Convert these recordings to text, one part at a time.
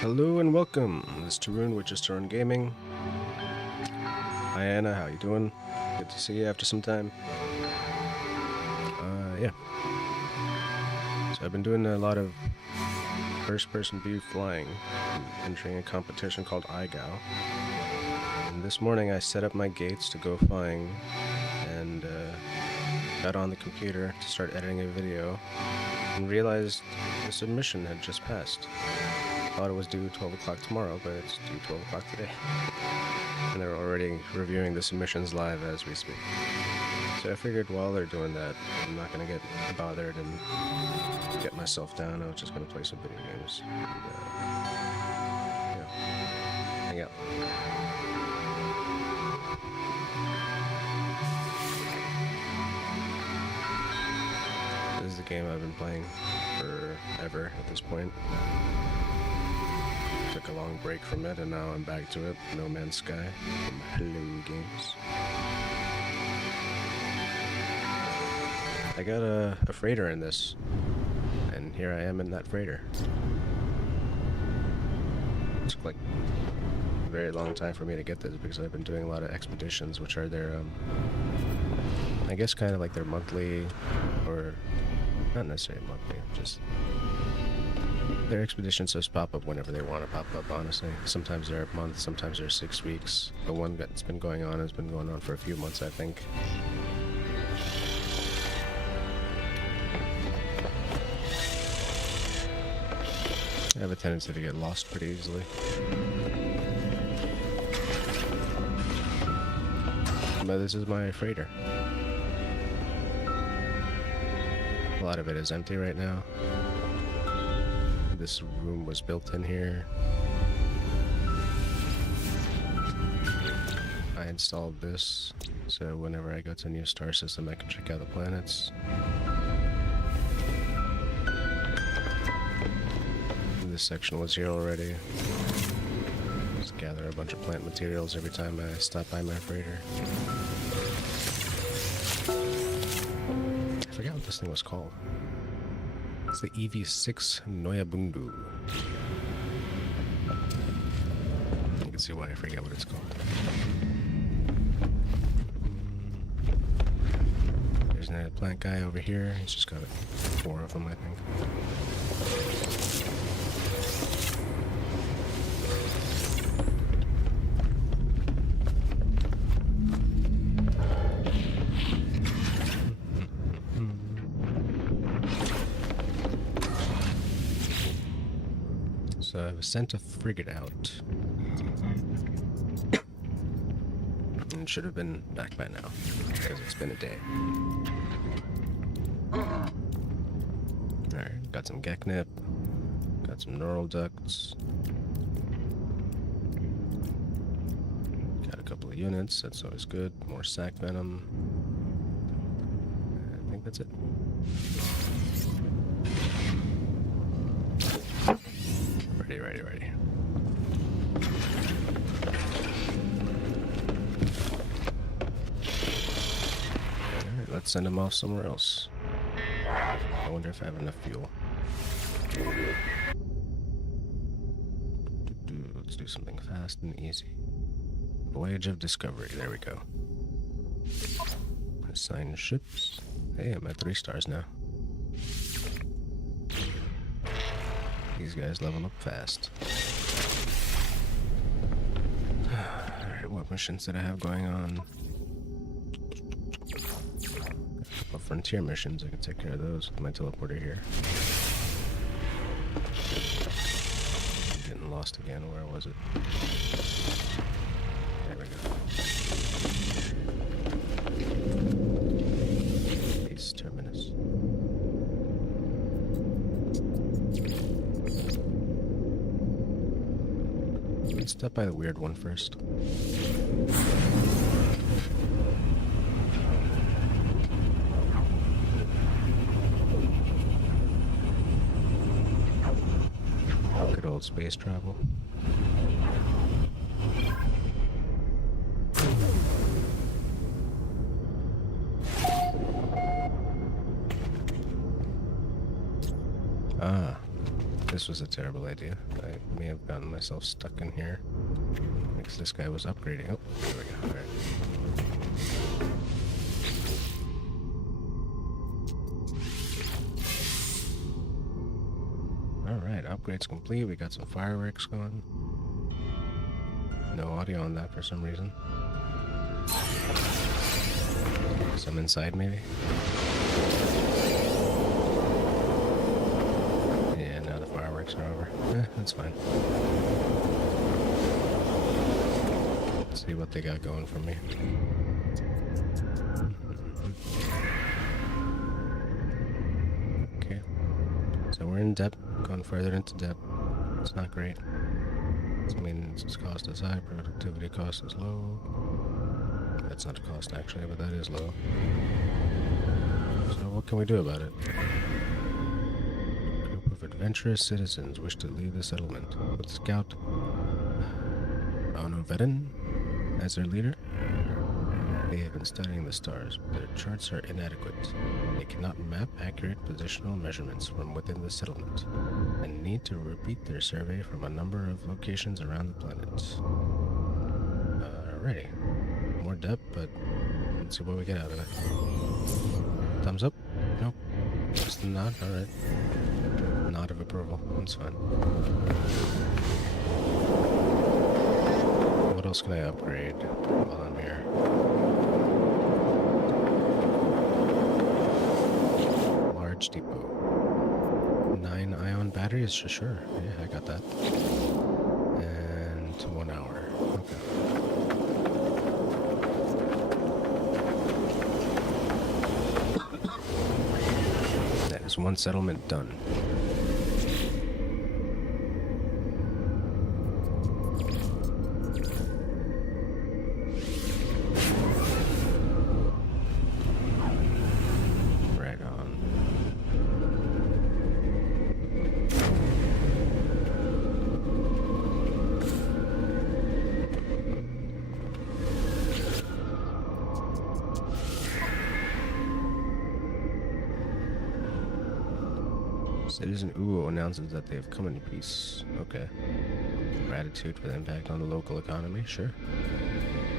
Hello and welcome. This is Tarun with Just Tarun Gaming. Hi Anna, how you doing? Good to see you after some time. Yeah. So I've been doing a lot of first-person view flying, and entering a competition called IGAO. And this morning I set up my gates to go flying, and got on the computer to start editing a video, and realized the submission had just passed. Thought it was due 12 o'clock tomorrow, but it's due 12 o'clock today. And they're already reviewing the submissions live as we speak. So I figured while they're doing that, I'm not going to get bothered and get myself down. I was just going to play some video games and, hang out. This is a game I've been playing forever at this point. Took a long break from it, and now I'm back to it. No Man's Sky from Hello Games. I got a freighter in this, and here I am in that freighter. It took like a very long time for me to get this because I've been doing a lot of expeditions, which are their, I guess kind of like their monthly, or not necessarily monthly, just their expeditions just pop up whenever they want to pop up, honestly. Sometimes they're a month, sometimes they're 6 weeks. The one that's been going on has been going on for a few months, I think. I have a tendency to get lost pretty easily. But this is my freighter. A lot of it is empty right now. This room was built in here. I installed this, so whenever I go to a new star system, I can check out the planets. This section was here already. Just gather a bunch of plant materials every time I stop by my freighter. I forgot what this thing was called. It's the EV6 Noyabundu. You can see why I forget what it's called. There's another plant guy over here. He's just got 4 of them, I think. So I was sent a frigate out. And it should have been back by now, because it's been a day. Alright, got some Geknip, got some neural ducts, got a couple of units, that's always good. More sac venom. I think that's it. Ready. Alright, let's send him off somewhere else. I wonder if I have enough fuel. Let's do something fast and easy. Voyage of Discovery, there we go. Assign ships. Hey, I'm at 3 stars now. These guys level up fast. Alright, what missions did I have going on? A couple of frontier missions, I can take care of those with my teleporter here. Getting lost again, where was it? There we go. Base terminus. Let's stop by the weird one first. Good old space travel. Ah, This was a terrible idea. I may have gotten myself stuck in here. Because this guy was upgrading. Oh, there we go. Alright, upgrade's complete. We got some fireworks going. No audio on that for some reason. Some inside, maybe? Yeah, now the fireworks are over. That's fine. Let's see what they got going for me. Okay. So we're in debt, going further into debt. It's not great. This means its cost is high, productivity cost is low. That's not a cost actually, but that is low. So what can we do about it? A group of adventurous citizens wish to leave the settlement with Scout Anoverin as their leader. They have been studying the stars, but their charts are inadequate. They cannot map accurate positional measurements from within the settlement, and need to repeat their survey from a number of locations around the planet. Alrighty. More depth, but let's see what we get out of it. Thumbs up? Nope. Just a nod? Alright. Nod of approval. That's fine. What else can I upgrade while I'm here? Large depot. 9 ion batteries? Sure. Yeah, I got that. And 1 hour. Okay. That is one settlement done. Citizen Uo announces that they have come in peace. Okay. Gratitude for the impact on the local economy? Sure.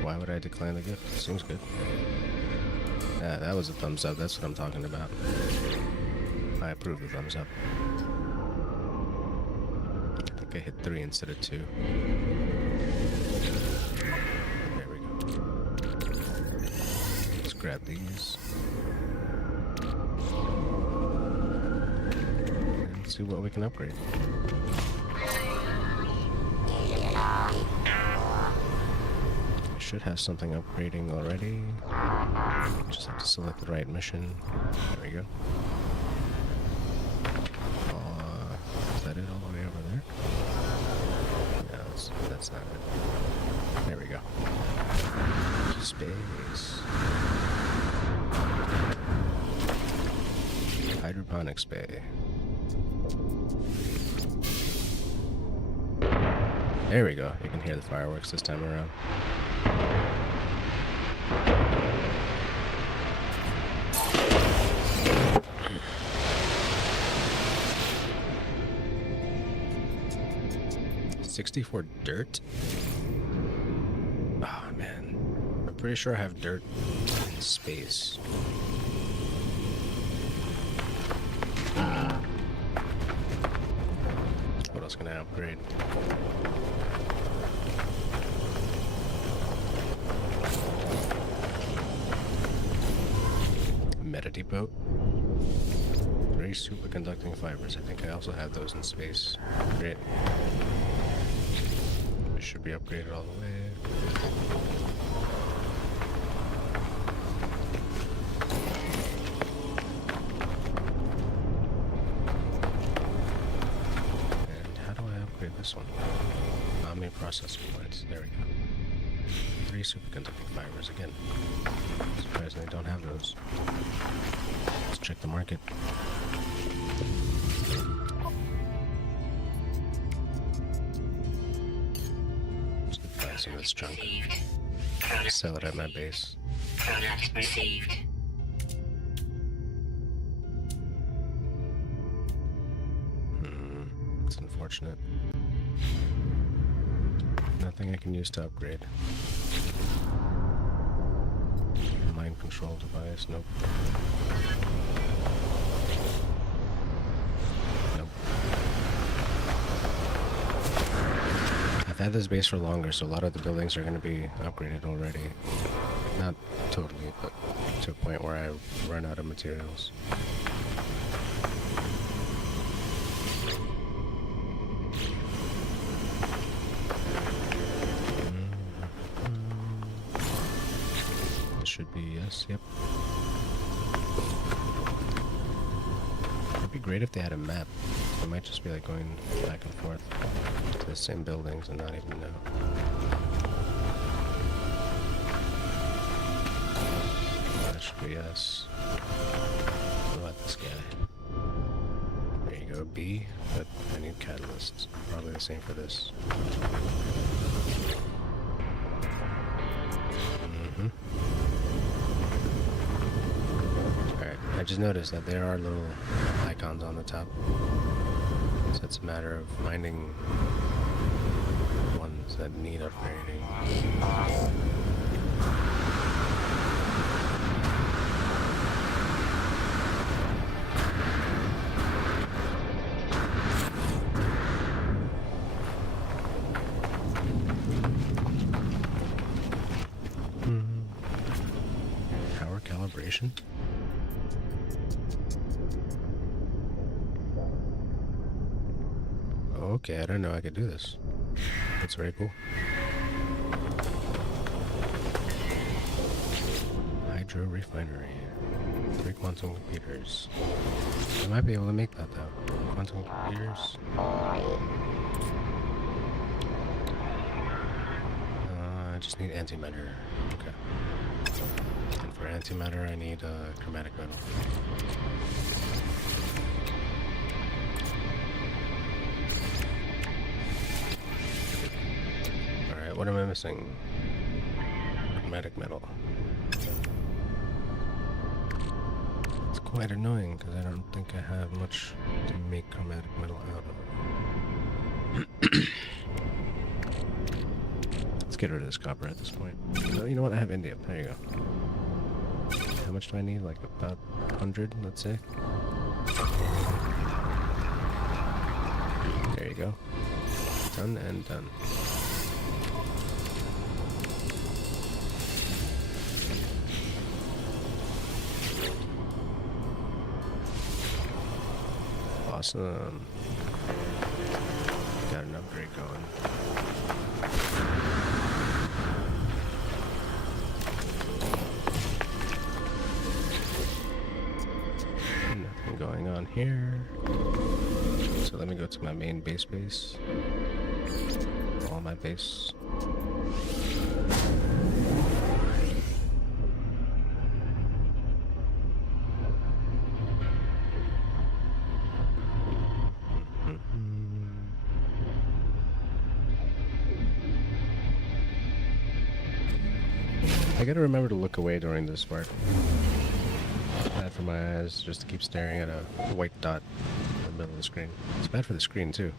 Why would I decline the gift? Seems good. Yeah, that was a thumbs up. That's what I'm talking about. I approve the thumbs up. I think I hit 3 instead of 2. There we go. Let's grab these. See what we can upgrade. I should have something upgrading already. Just have to select the right mission. There we go. Is that it all the way over there? No, that's not it. There we go. Space. Hydroponics bay. There we go. You can hear the fireworks this time around. $64 dirt? Oh man. I'm pretty sure I have dirt in space. What else can I upgrade? Meta depot. 3 superconducting fibers. I think I also have those in space. Great. This should be upgraded all the way. This one. Omni processing points. There we go. 3 superconducting fibers again. Surprisingly, I don't have those. Let's check the market. Let's buy some of this junk. Sell it at my base. Product received. unfortunate. Nothing I can use to upgrade. Mind control device, nope. Nope. I've had this base for longer, so a lot of the buildings are going to be upgraded already. Not totally, but to a point where I run out of materials. Should be yes, yep. It'd be great if they had a map. It might just be like going back and forth to the same buildings and not even know. That should be yes. What about this guy? There you go, B, but I need catalysts. Probably the same for this. I just noticed that there are little icons on the top, so it's a matter of finding ones that need upgrading. Power calibration? Okay, I didn't know I could do this. That's very cool. Hydro refinery. 3 quantum computers. I might be able to make that though. Quantum computers. I just need antimatter. Okay. And for antimatter, I need chromatic metal. What am I missing? Chromatic metal. It's quite annoying because I don't think I have much to make chromatic metal out of. Let's get rid of this copper at this point. You know what? I have indium. There you go. How much do I need? Like about 100, let's say. There you go. Done and done. Awesome. Got an upgrade going. Nothing going on here. So let me go to my main base. All my base. I gotta remember to look away during this part. It's bad for my eyes just to keep staring at a white dot in the middle of the screen. It's bad for the screen too.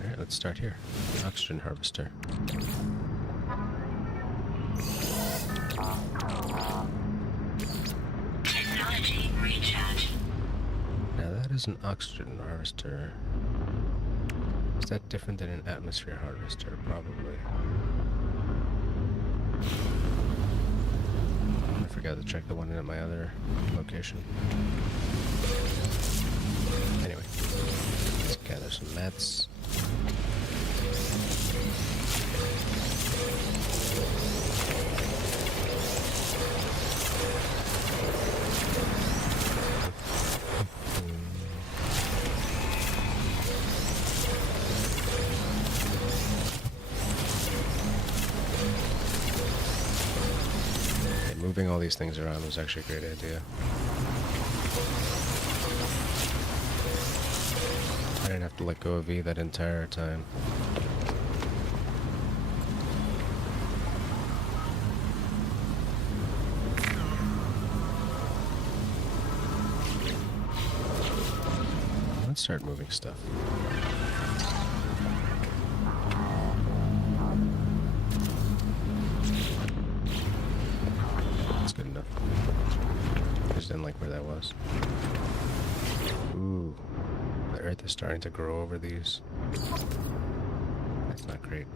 Alright, let's start here. Oxygen harvester. Technology recharge. Now that is an oxygen harvester. Is that different than an atmosphere harvester? Probably. I forgot to check the one at my other location. Anyway, let's gather some mats. Moving all these things around was actually a great idea. I didn't have to let go of E that entire time. Let's start moving stuff. That's good enough. I just didn't like where that was. Ooh, the earth is starting to grow over these. That's not great.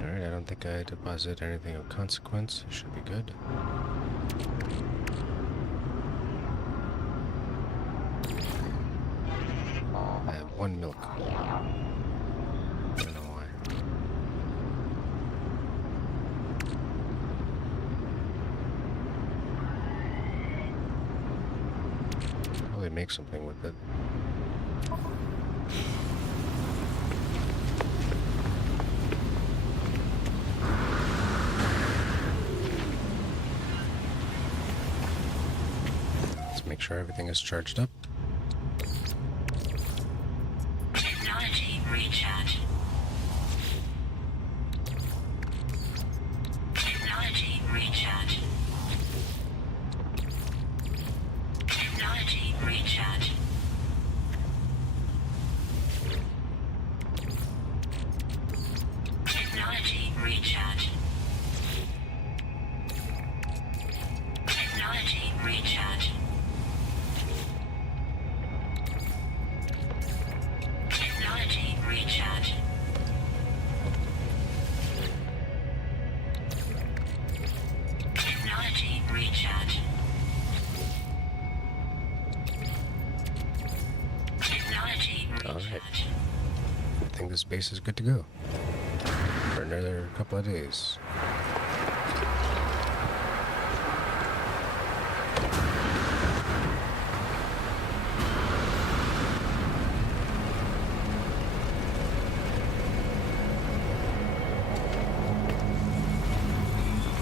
Alright, I don't think I deposited anything of consequence. It should be good. I have 1 milk. I don't know why. Probably make something with it. Let's make sure everything is charged up. Technology recharge. Technology recharge. Technology recharge. Technology recharge. Technology recharge. Technology recharge. Technology recharge. Technology recharge. I think this base is good to go for another couple of days.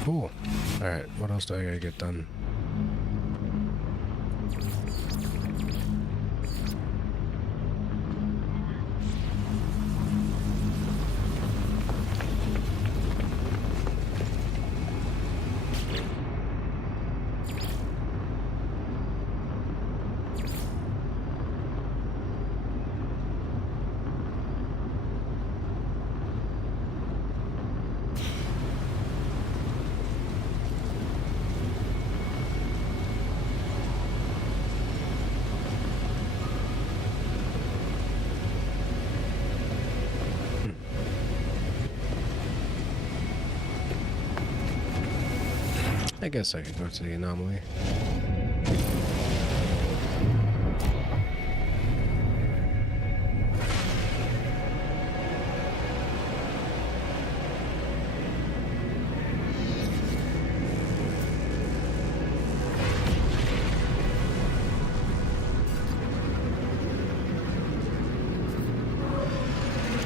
Cool. Alright, what else do I gotta get done? I guess I could go to the anomaly.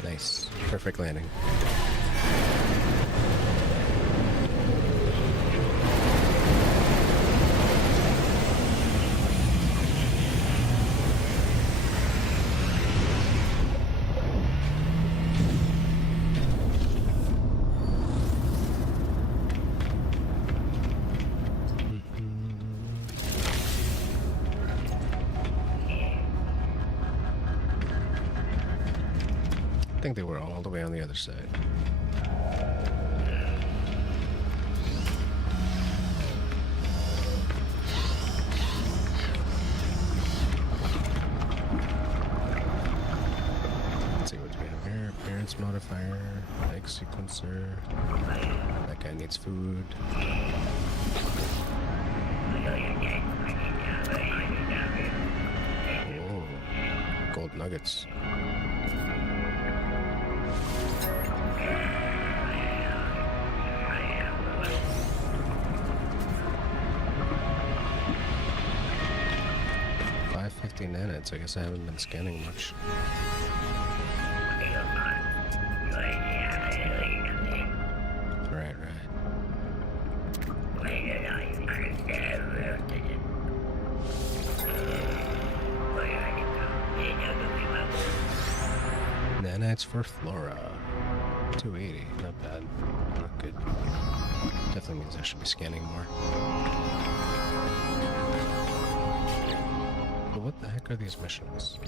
Nice. Perfect landing. I think they were all the way on the other side. Let's see what we have here. Appearance modifier, egg sequencer. That guy needs food. Oh, gold nuggets. Nanites. I guess I haven't been scanning much. Right. Organites for Flora. 280, not bad. Not good. Definitely means I should be scanning more. But what the heck are these missions?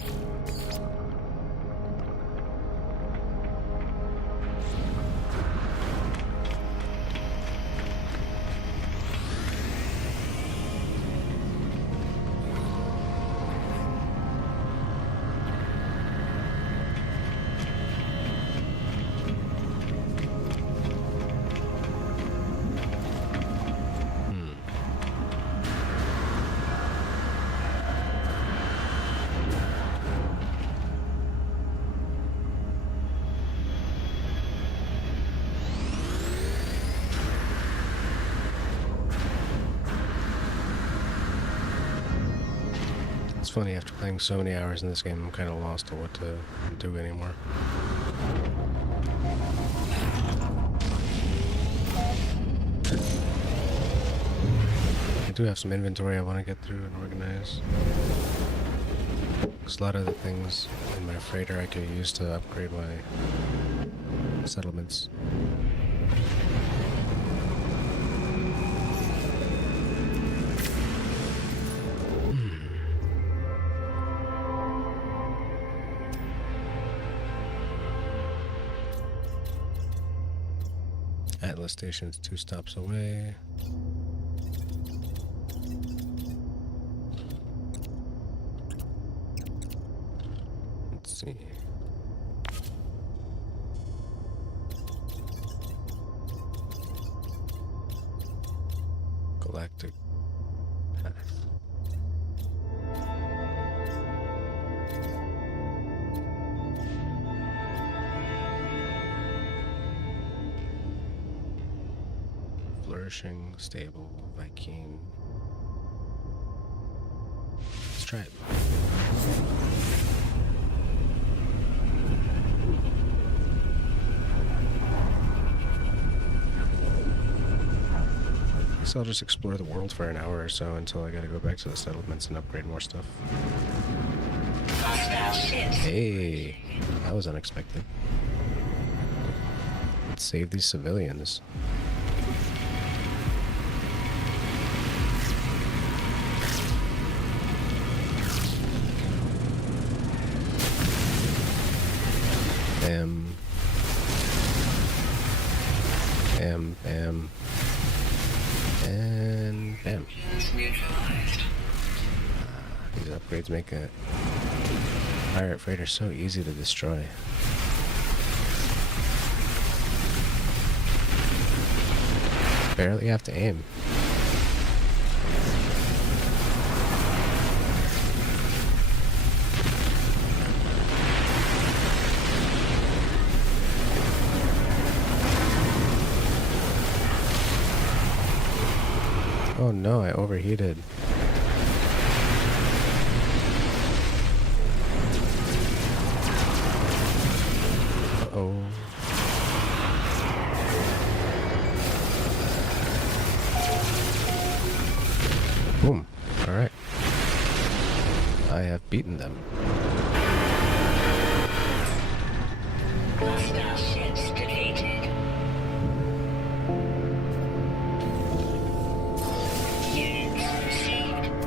It's funny, after playing so many hours in this game, I'm kind of lost to what to do anymore. I do have some inventory I want to get through and organize. Because a lot of the things in my freighter I could use to upgrade my settlements. Atlas Station's 2 stops away. Let's see. Galactic Path. Flourishing, stable, Vy'keen. Let's try it. Guess I'll just explore the world for an hour or so until I gotta go back to the settlements and upgrade more stuff. Hey, that was unexpected. Let's save these civilians. Bam. Bam, bam. And bam. These upgrades make a pirate freighter so easy to destroy. Barely have to aim. Oh no, I overheated. Uh-oh. Boom. Alright. I have beaten them. Hostile ships defeated. Units received.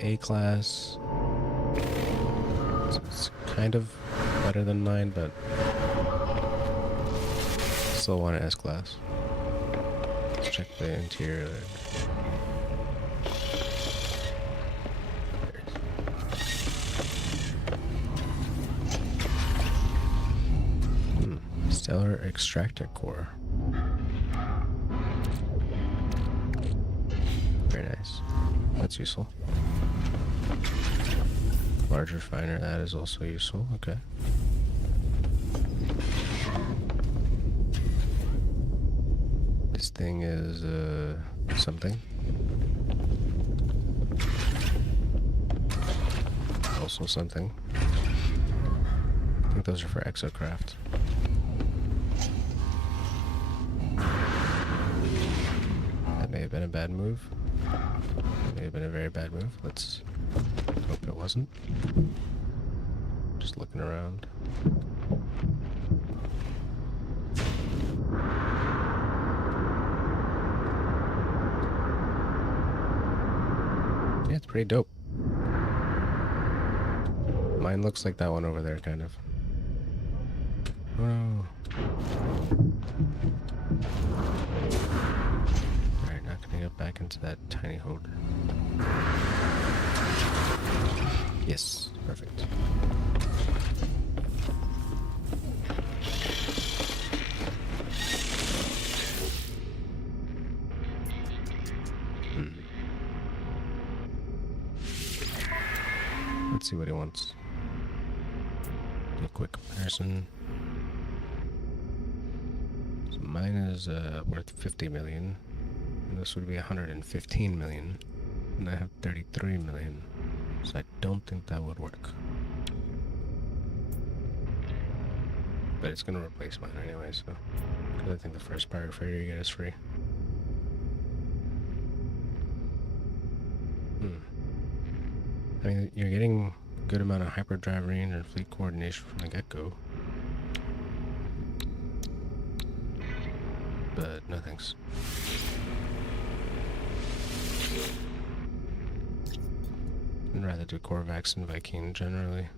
A-class. It's kind of better than 9, but still want an S-class. Let's check the interior. Stellar Extractor Core. Very nice. That's useful. Large refiner, that is also useful. Okay. This thing is something. Also something. I think those are for Exocraft. That may have been a bad move. That may have been a very bad move. Let's hope it wasn't. Just looking around. Yeah, it's pretty dope. Mine looks like that one over there, kind of. Oh no. Alright, not gonna get back into that tiny hole. Yes, perfect. Let's see what he wants. Do a quick comparison. So mine is worth 50 million, and this would be 115 million, and I have 33 million. So I don't think that would work. But it's gonna replace mine anyway, so. Because I think the first Pirate Freighter you get is free. I mean, you're getting a good amount of hyperdrive range and fleet coordination from the get-go. But no thanks. I'd rather do Korvax and Viking generally.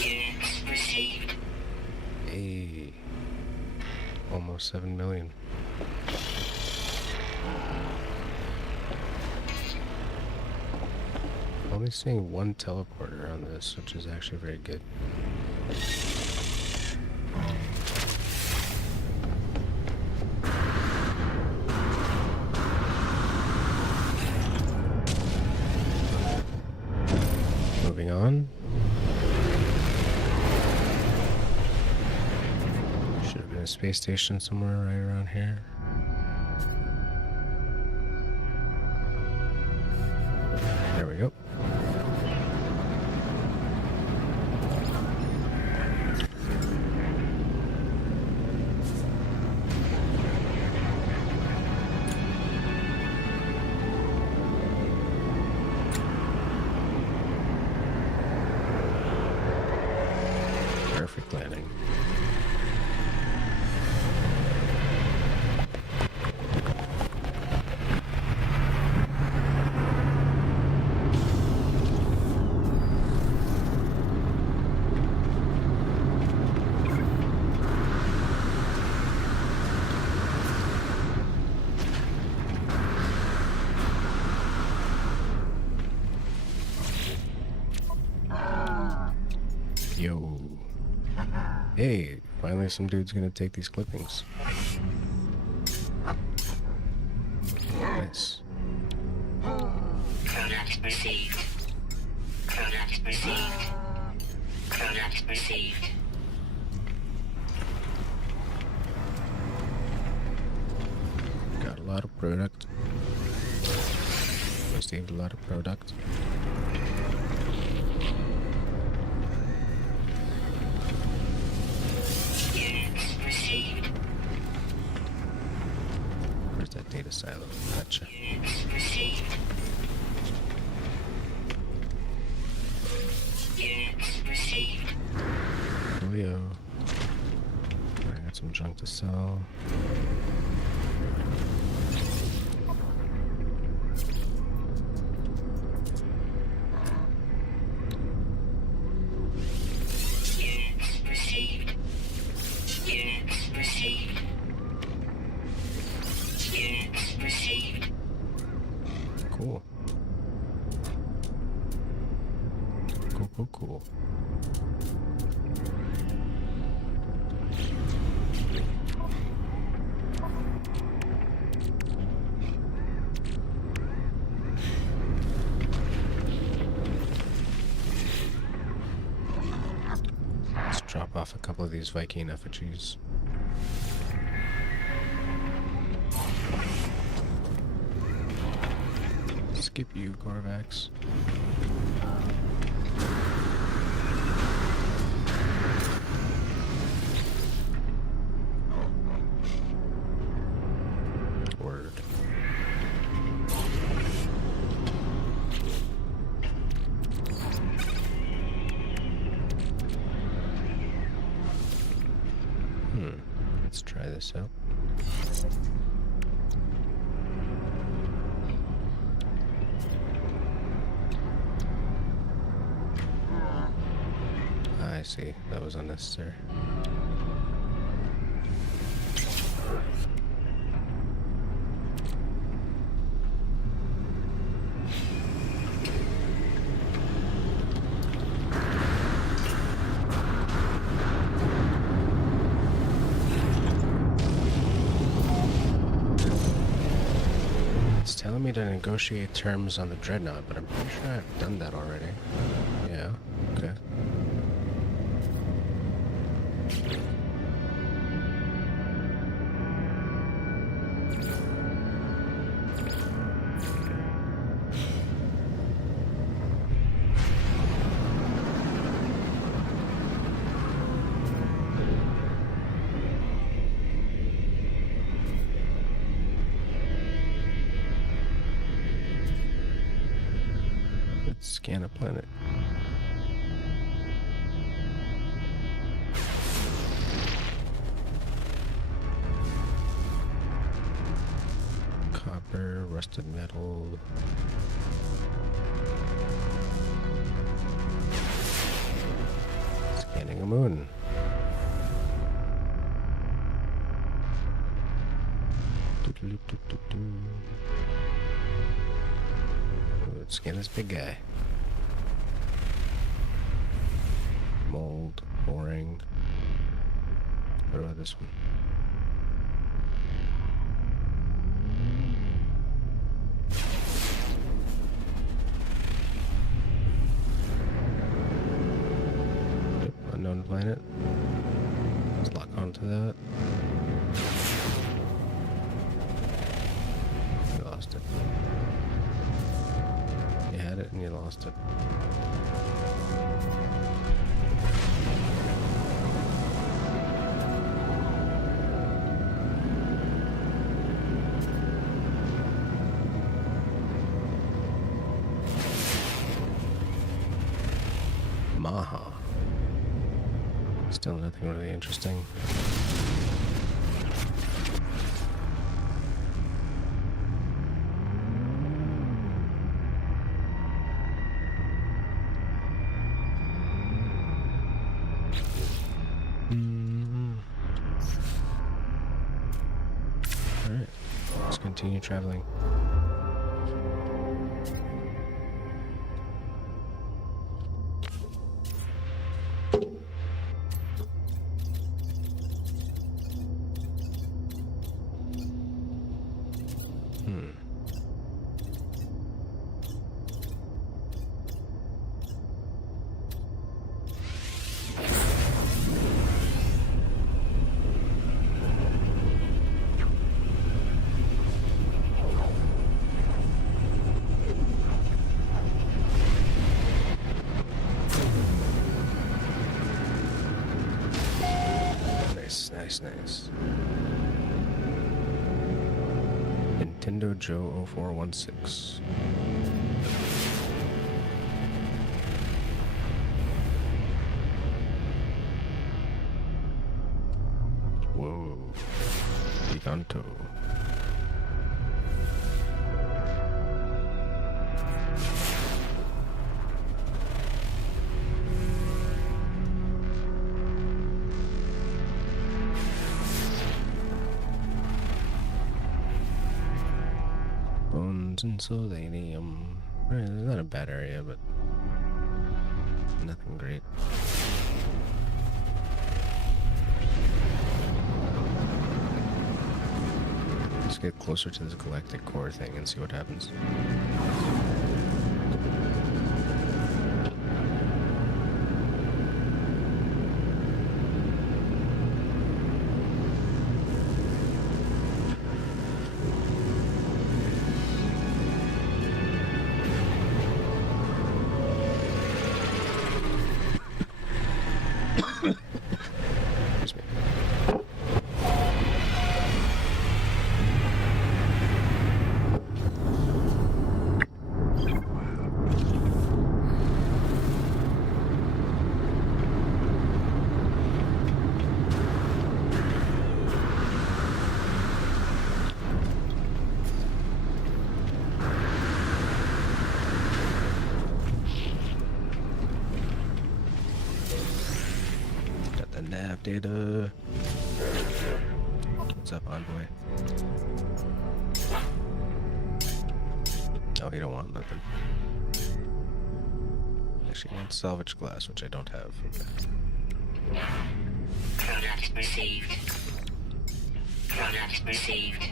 Units received. Hey, almost 7 million. Only seeing one teleporter on this, which is actually very good. Moving on. Should have been a space station somewhere right around here. There we go. Perfect landing. Yo. Hey, finally some dude's gonna take these clippings. Nice. Product received. Product received. Product received. Got a lot of product. Received a lot of product. Units received. Where's that data silo? Gotcha. Units received. Units received. Leo. I got some junk to sell. Units received. Units received. Units received. Cool. Cool, cool, cool. Let's drop off a couple of these Viking effigies. Skip you, Korvax. Word. Let's try this out. I see. That was unnecessary. It's telling me to negotiate terms on the Dreadnought, but I'm pretty sure I've done that already. Yeah, okay. Let's scan a planet. Copper, rusted metal. Scanning a moon. Let's scan this big guy. Mold, boring. What about this one? Yep, unknown planet. Let's lock onto that. You lost it. You had it and you lost it. Maha. Still nothing really interesting. Alright, let's continue traveling. Nice. Nintendo Joe 0416. Whoa. Giganto. And selenium. Right, it's not a bad area, but nothing great. Let's get closer to this galactic core thing and see what happens. Excuse me. data. What's up, envoy? Oh, you don't want nothing. Actually, you want salvage glass, which I don't have. Okay. Product received. Product received.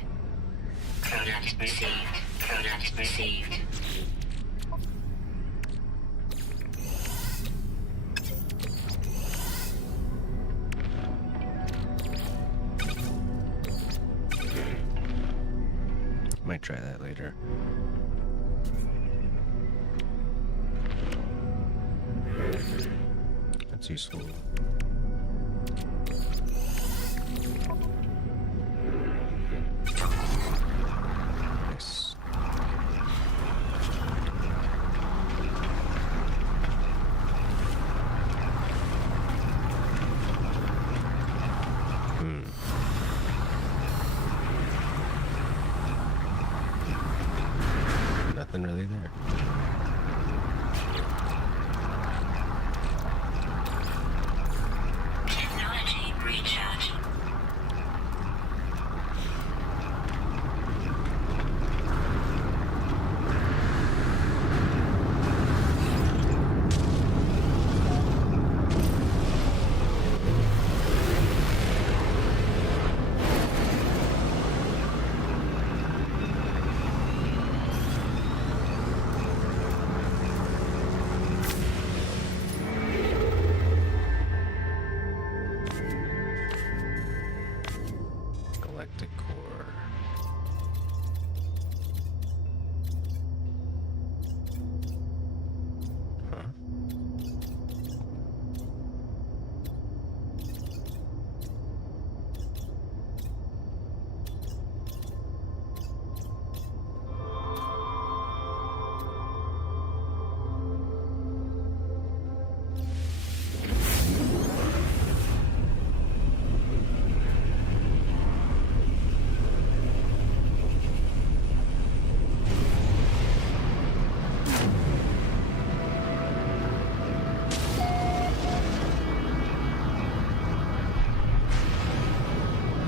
Product received. Product received. Might try that later. That's useful. Nice. Nothing really there. Technology recharge. Galactic core. Huh?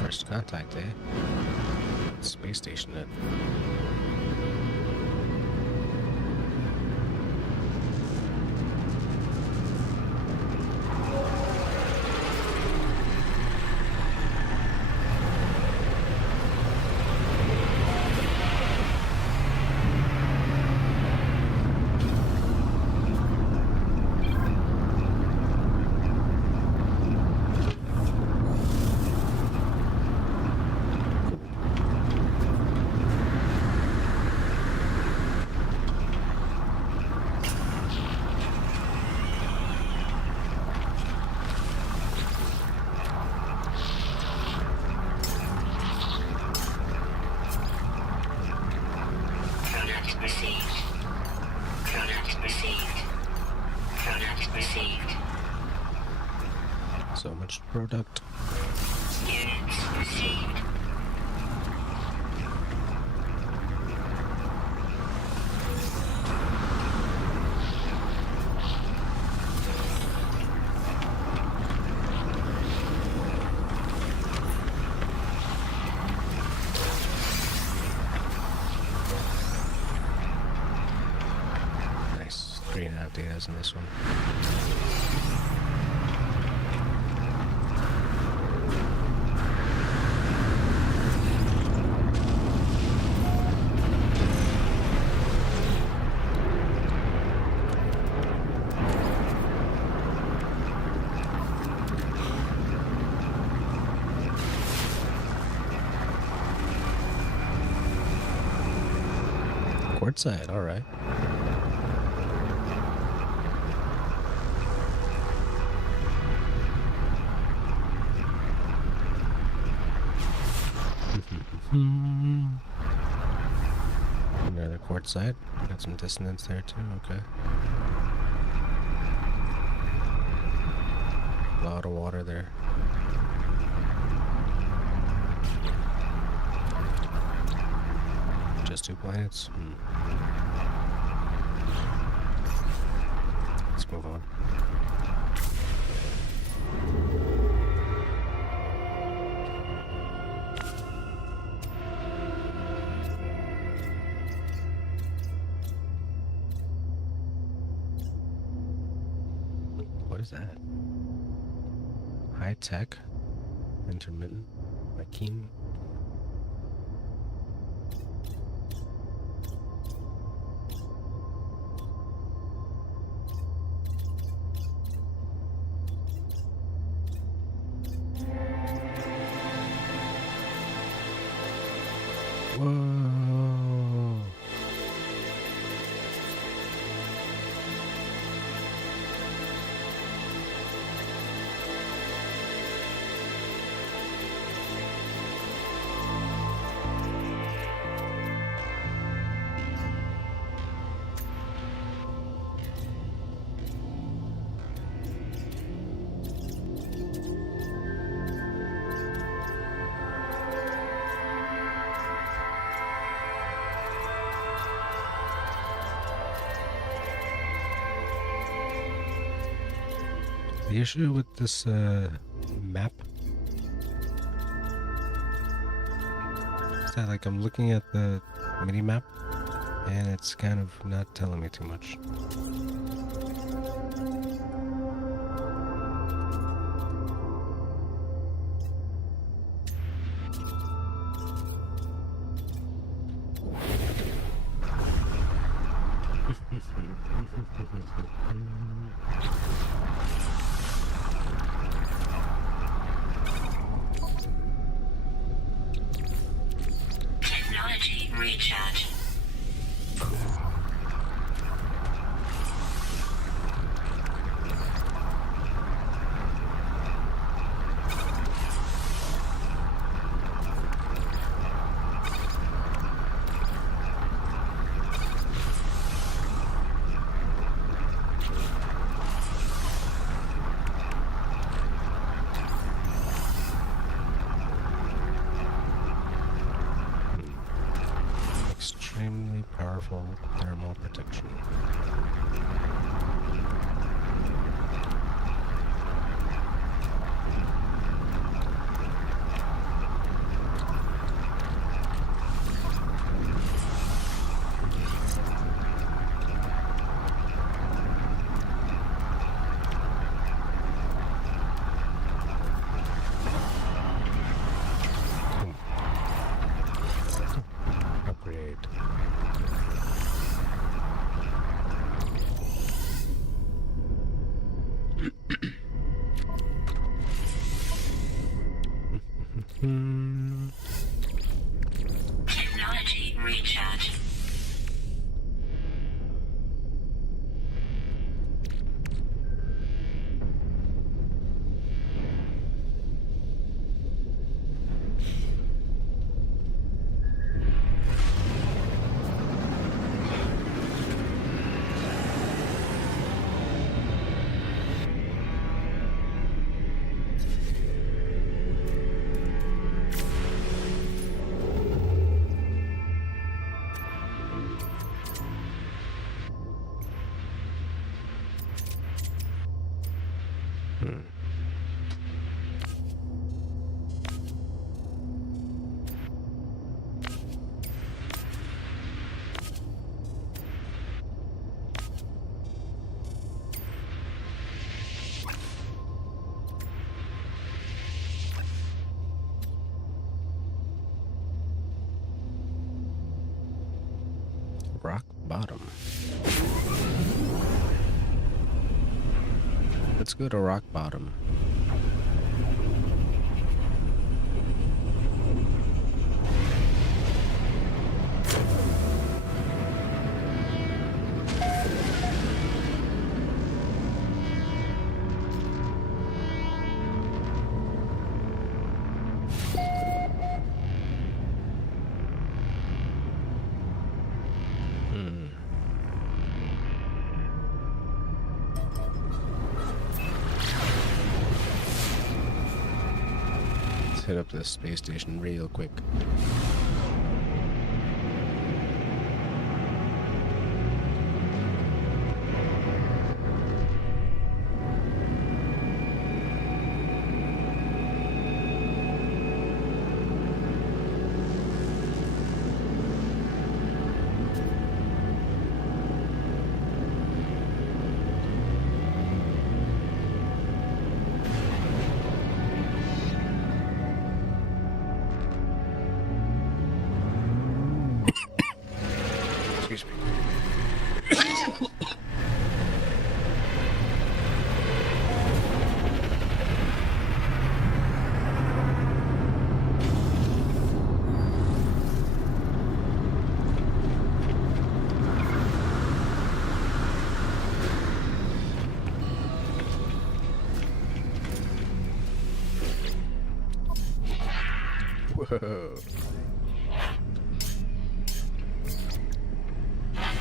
First contact, eh? Space station it. Product received. Product received. Product received. So much product. Units received. Nice. 3.5 datas in this one. Quartzite, alright. Another quartzite. Got some dissonance there too, okay. A lot of water there. Just 2 planets? Let's move on. is that? High tech, intermittent, keen. Whoa. The issue with this map is that, like, I'm looking at the mini map and it's kind of not telling me too much. Technology recharge. Extremely powerful thermal protection. Upgrade. Technology recharge. Rock bottom. Let's go to rock bottom. Let's hit up this space station real quick. Whoa.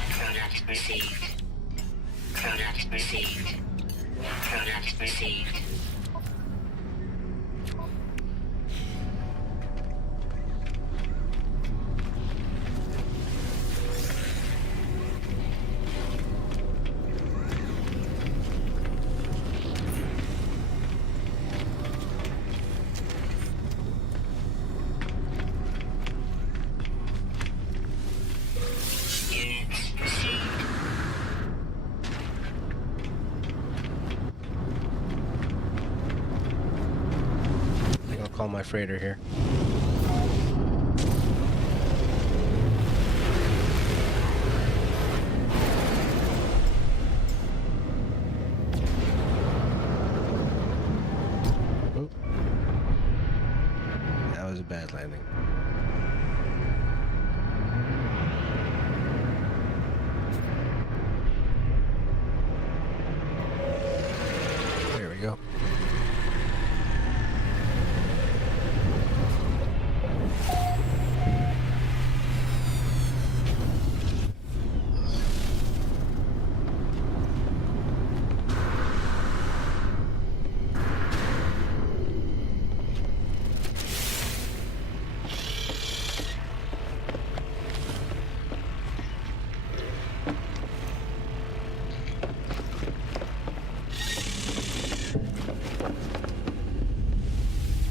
Product received. Product received. Product received. Units received. I think I'll call my freighter here. Oh. That was a bad landing. There we go.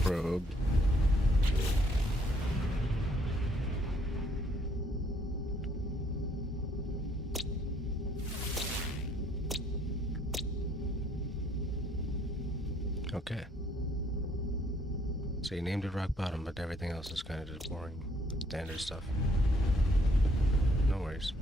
Probe. Okay. So you named it rock bottom, but everything else is kind of just boring, standard stuff. No worries.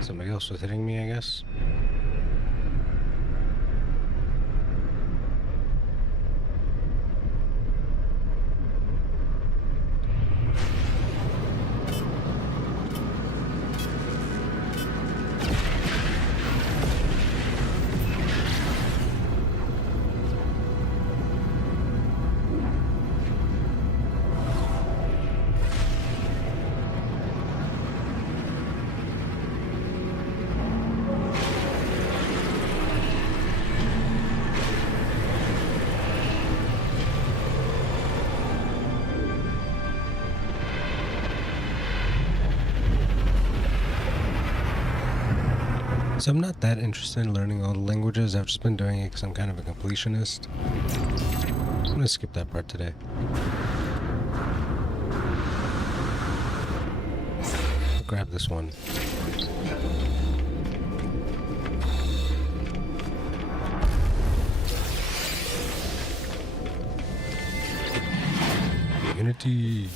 Somebody else was hitting me, I guess. So I'm not that interested in learning all the languages. I've just been doing it because I'm kind of a completionist. I'm gonna skip that part today. I'll grab this one. Unity.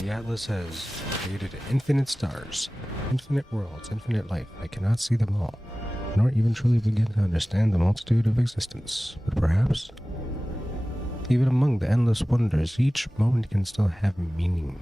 The Atlas has created infinite stars, infinite worlds, infinite life. I cannot see them all, nor even truly begin to understand the multitude of existence. But perhaps, even among the endless wonders, each moment can still have meaning.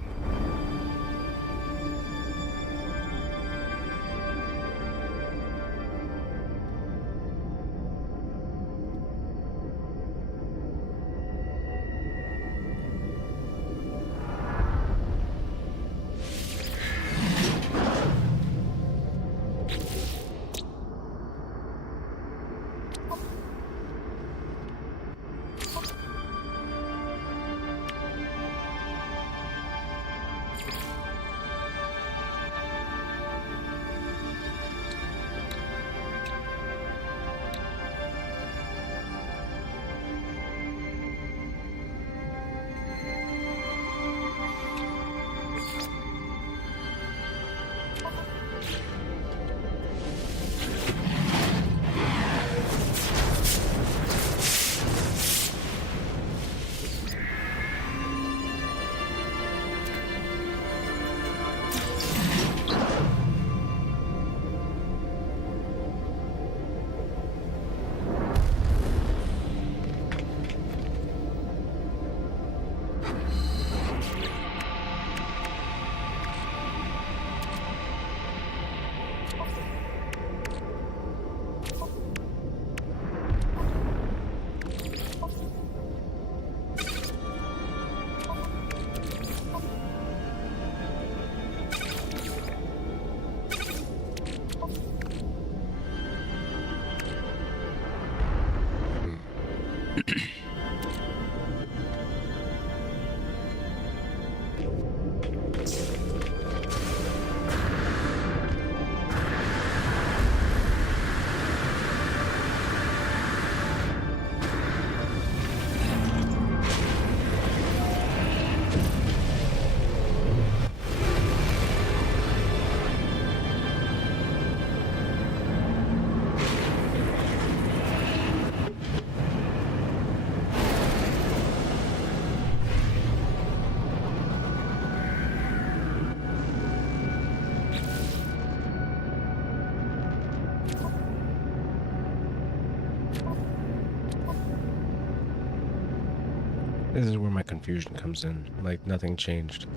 This is where my confusion comes in. Like, nothing changed.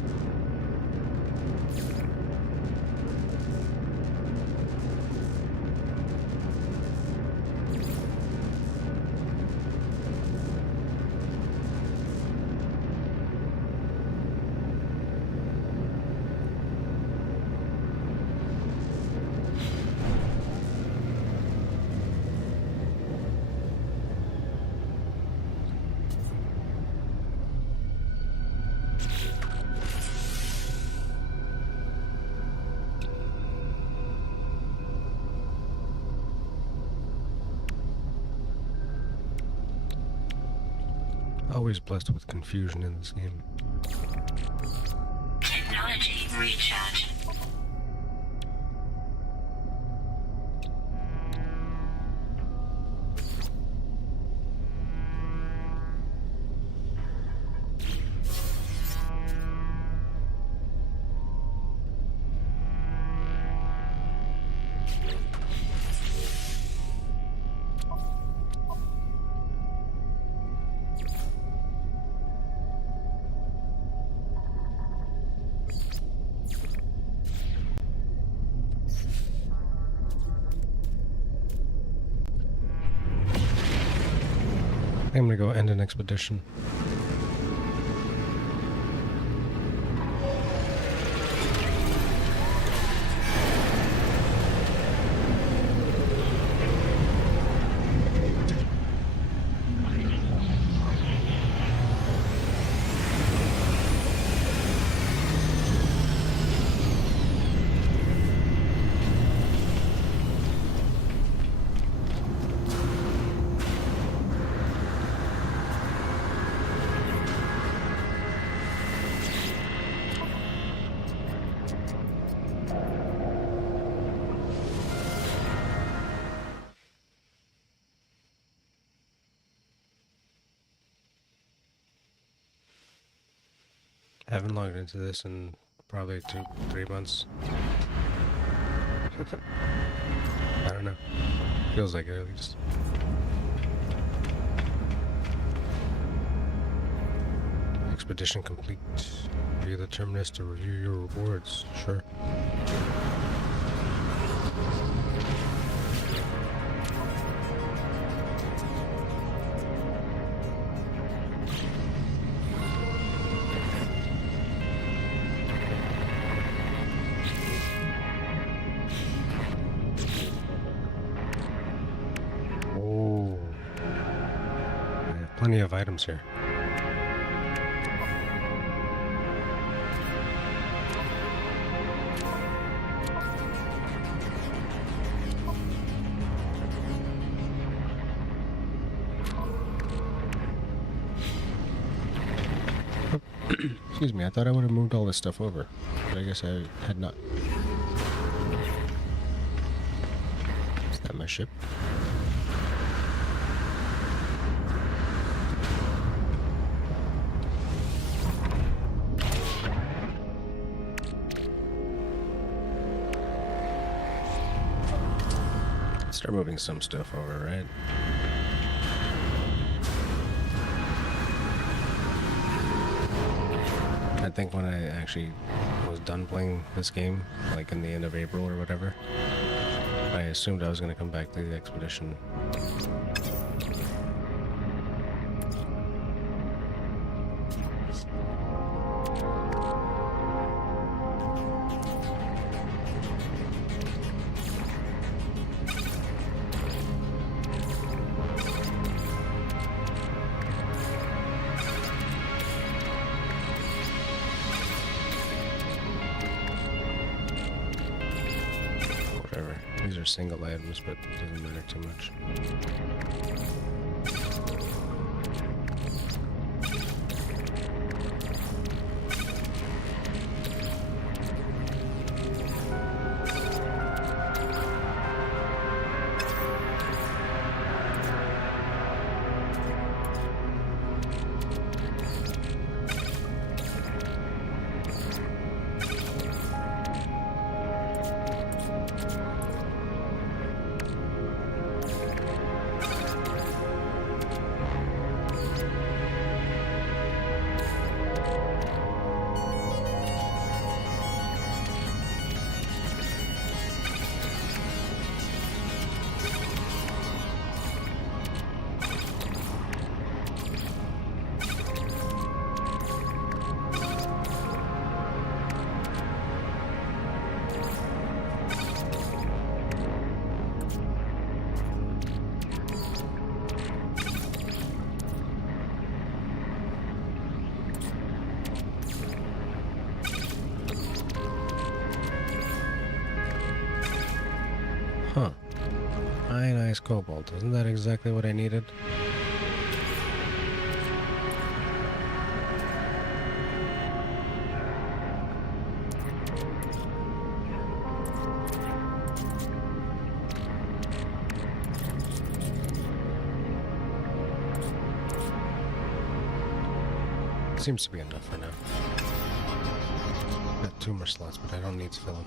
Always blessed with confusion in this game. Technology recharge. I'm gonna go end an expedition. I haven't logged into this in probably 2-3 months. I don't know. Feels like it at least. Expedition complete. View the terminus to review your rewards. Sure. Oh. I have plenty of items here. Excuse me, I thought I would have moved all this stuff over, but I guess I had not. Is that my ship? Start moving some stuff over, right? I think when I actually was done playing this game, like in the end of April or whatever, I assumed I was going to come back to the expedition. Whatever. These are single items, but it doesn't matter too much. Huh. Ionized cobalt. Isn't that exactly what I needed? Seems to be enough for now. Got 2 more slots, but I don't need to fill them.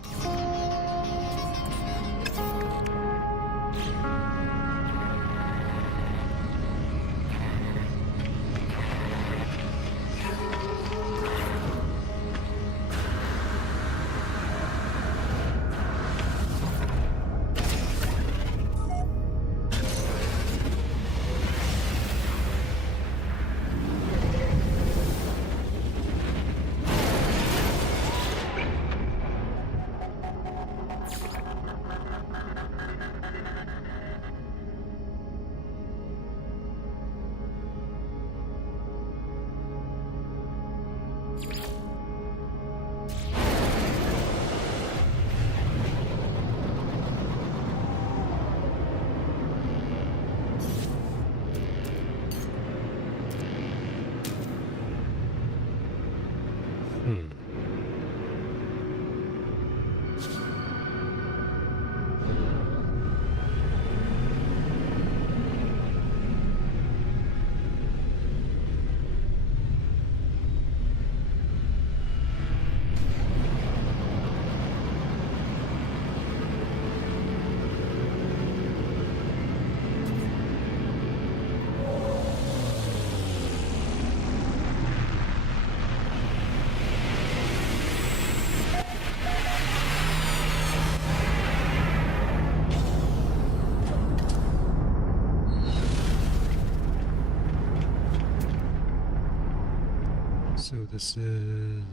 So this is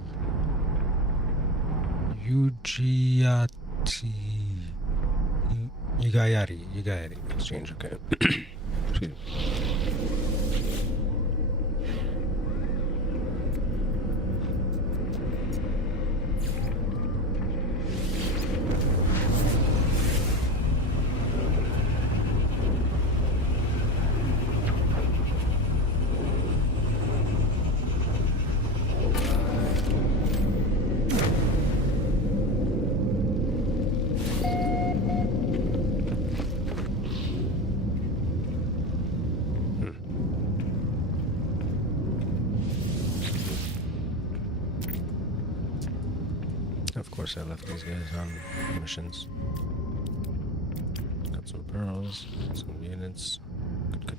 Yugayari exchange, okay. Excuse me. Of course, I left these guys on missions. Got some pearls, some units. Good.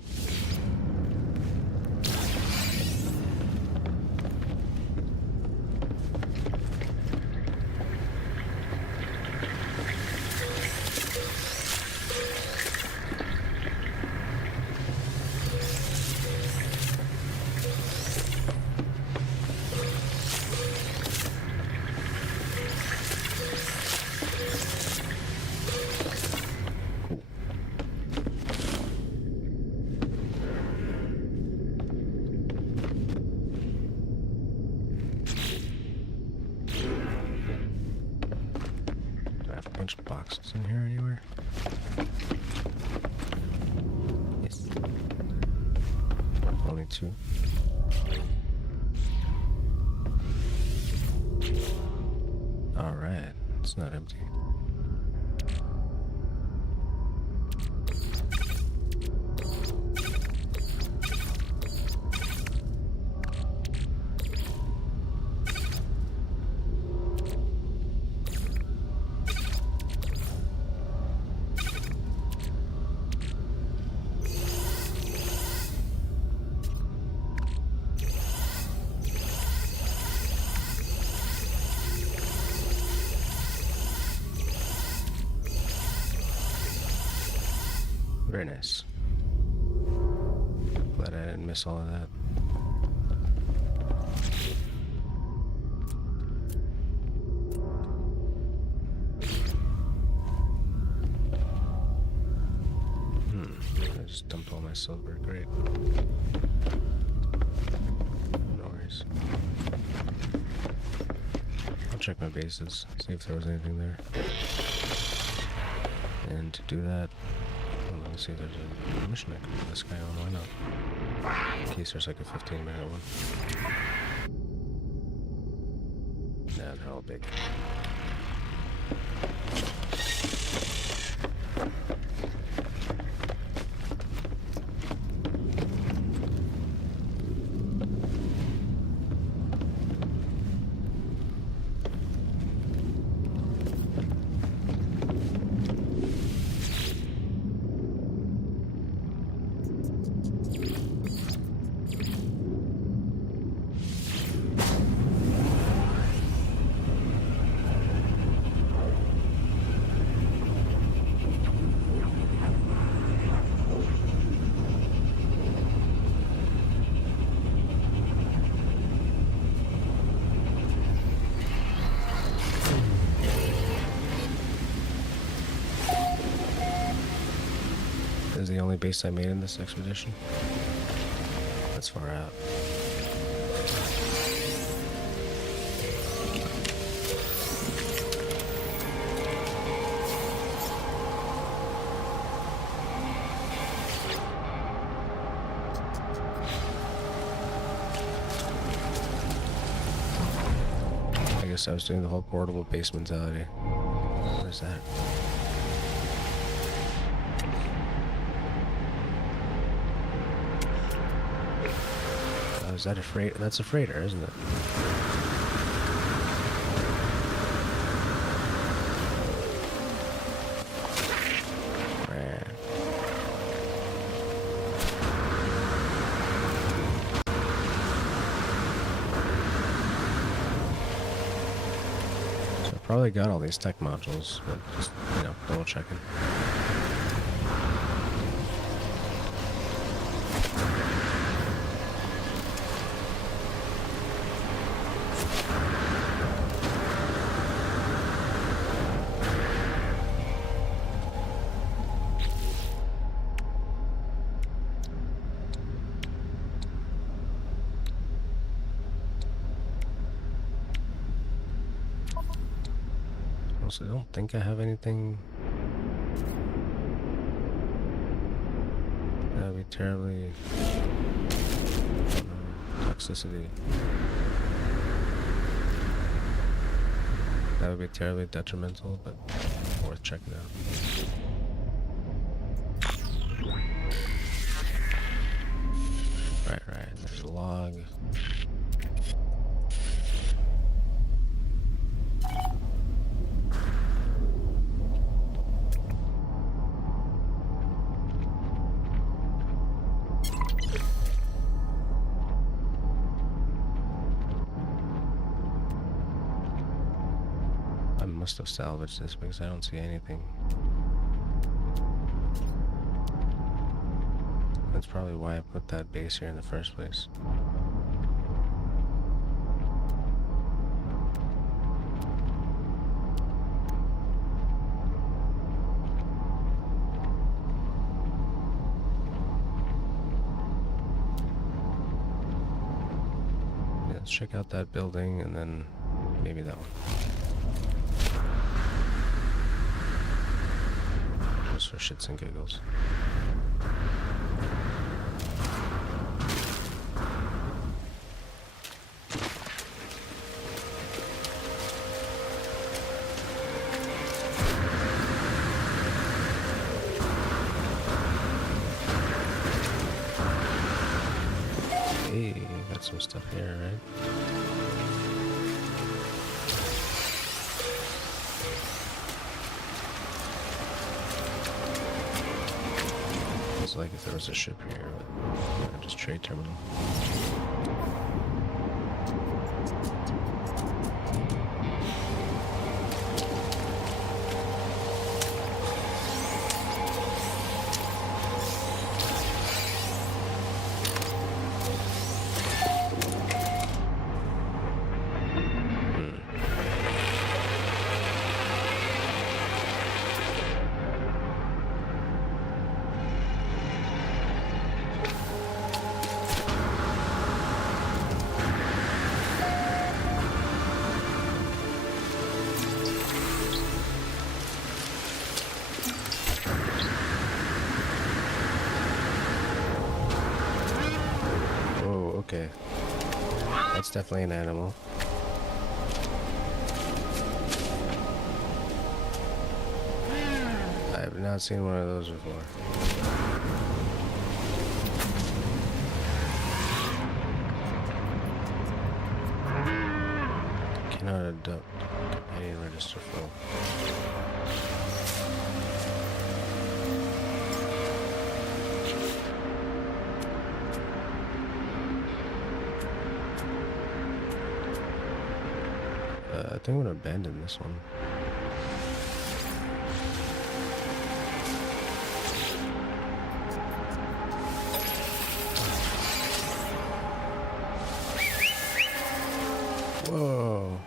Bunch of boxes in here anywhere? Yes. Only 2. Alright, it's not empty. Very nice. Glad I didn't miss all of that. I just dumped all my silver. Great. No worries. I'll check my bases, see if there was anything there. And to do that, well, let me see, there's a mission I can put this guy on, why not? In case there's like a 15-minute one. Nah, they're all big. This is the only base I made in this expedition. That's far out. I guess I was doing the whole portable base mentality. What is that? Is that a freighter? That's a freighter, isn't it? So I probably got all these tech modules, but just, you know, double checking. I don't think I have anything that would be terribly toxicity. That would be terribly detrimental, but worth checking out. Right. There's a log. I must have salvaged this because I don't see anything. That's probably why I put that base here in the first place. Yeah, let's check out that building and then maybe that one. Just for shits and giggles. Hey, got some stuff here, right? It's like if there was a ship here, but just trade terminal. Okay. That's definitely an animal. I have not seen one of those before. Cannot adopt. Companion register full. I think I'm gonna abandon this one. Whoa.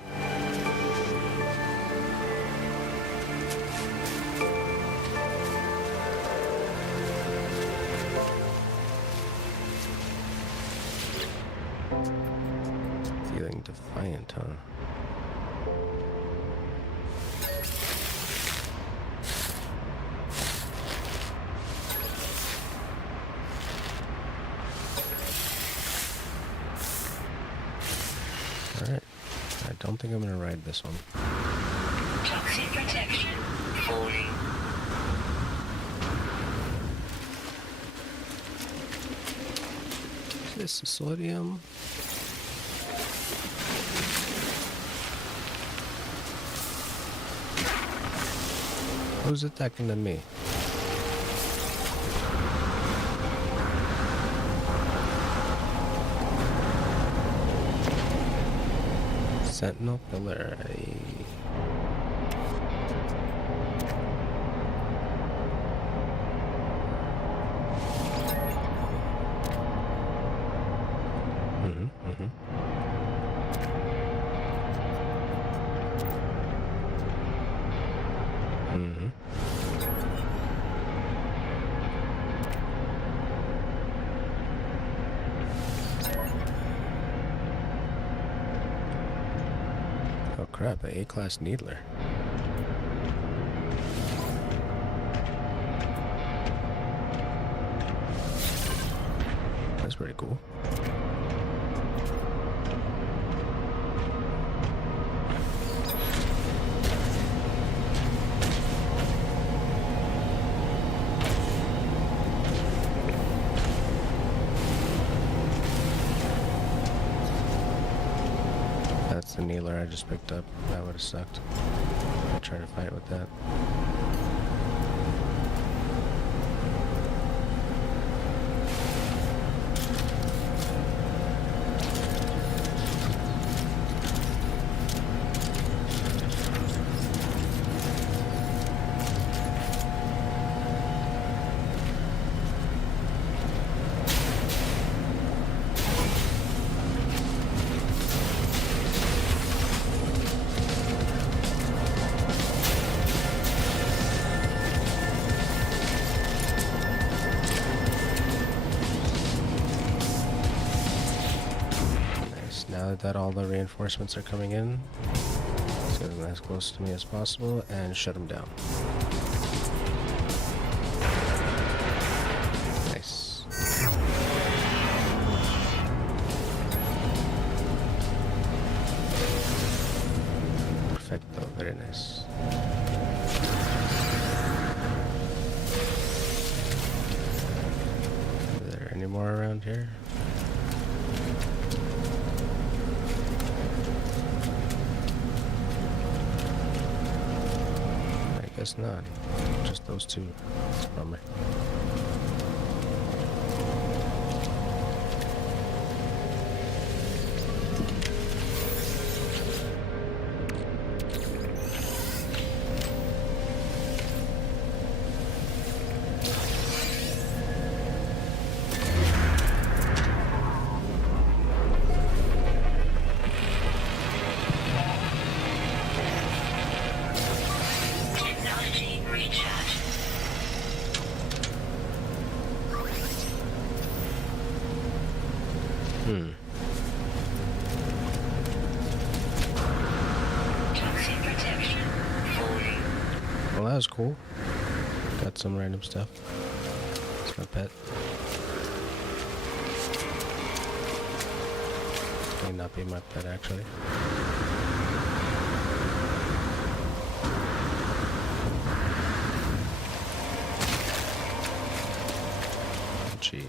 Feeling defiant, huh? Alright. I don't think I'm gonna ride this one. Toxic protection falling. Is this a sodium? Who's attacking than me? Sentinel pillar. Oh crap, an A-class needler. That's pretty cool. That's the needler I just picked up. That would have sucked. I'll try to fight with that. Now that all the reinforcements are coming in, let's get them as close to me as possible and shut them down. Nice. Perfecto, very nice. Are there any more around here? Guess not. Just those two. That's a bummer. Technology recharge. Toxic protection falling. Well, that was cool. Got some random stuff. It's my pet. may not be my pet actually. Gee.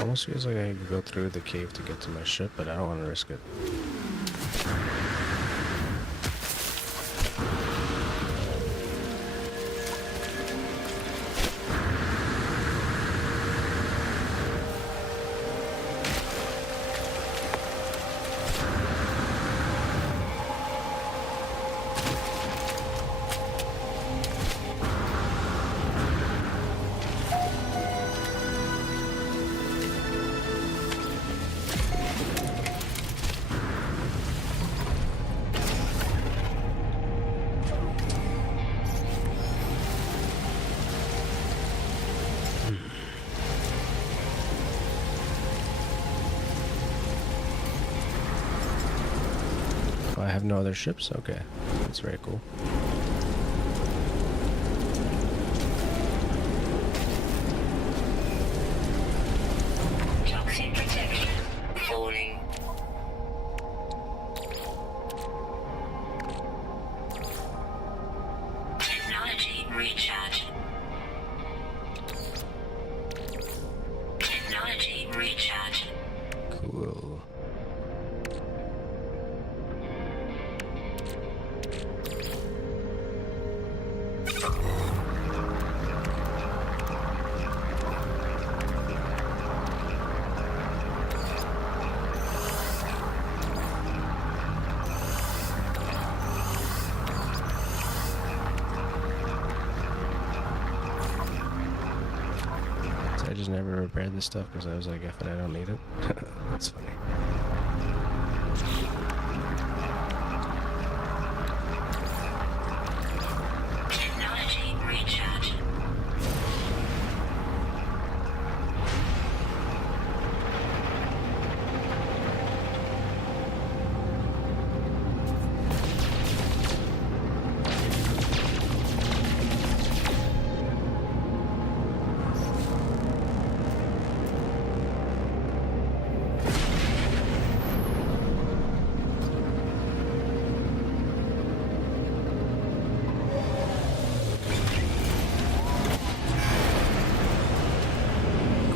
Almost feels like I could go through the cave to get to my ship, but I don't want to risk it. I have no other ships? Okay. That's very cool. Toxin protection. Falling. Technology recharge. Technology recharge. Cool. I just never repaired this stuff because I was like, if I don't need it. That's funny. Technology recharge.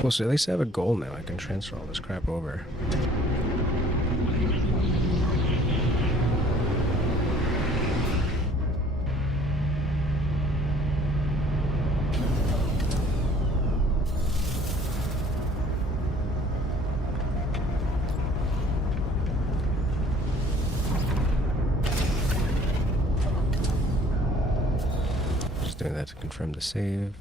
Cool, so at least I have a goal now. I can transfer all this crap over. Just doing that to confirm the save.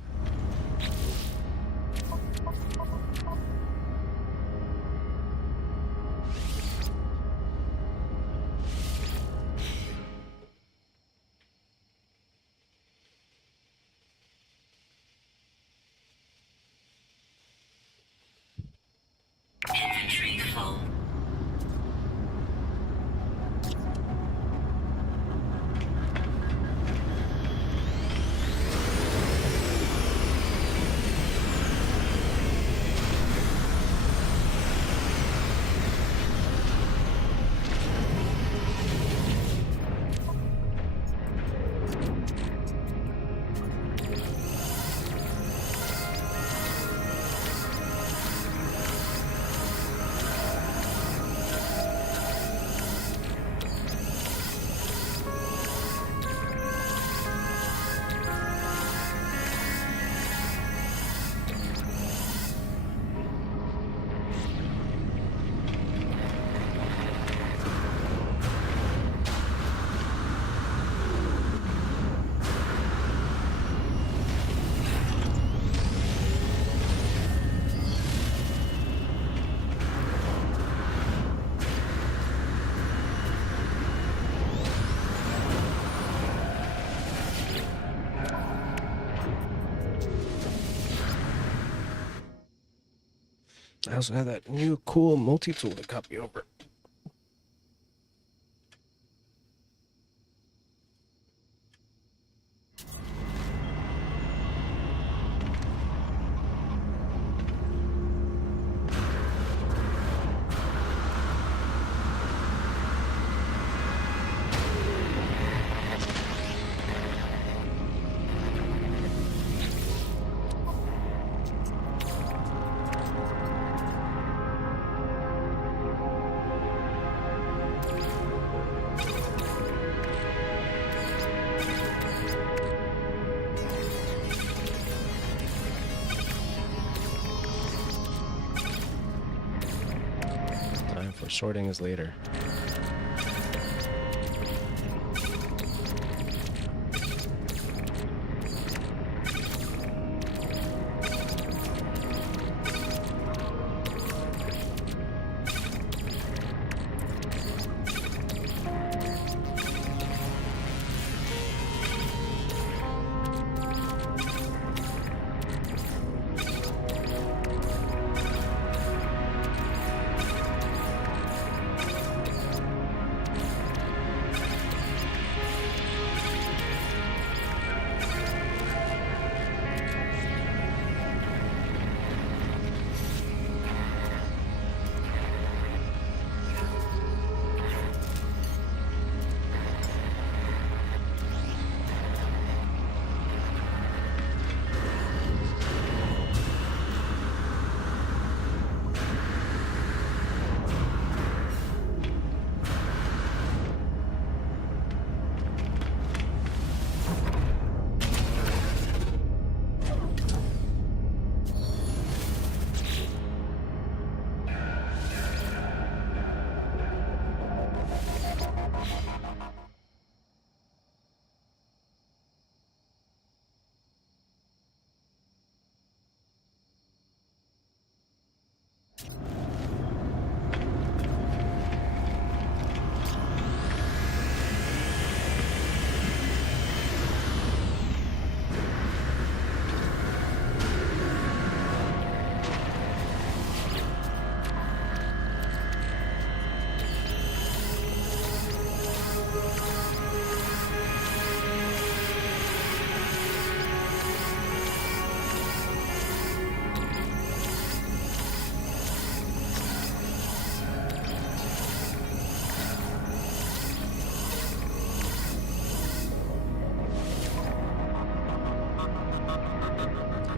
Inventory full. I also have that new cool multi-tool to copy over. sorting is later.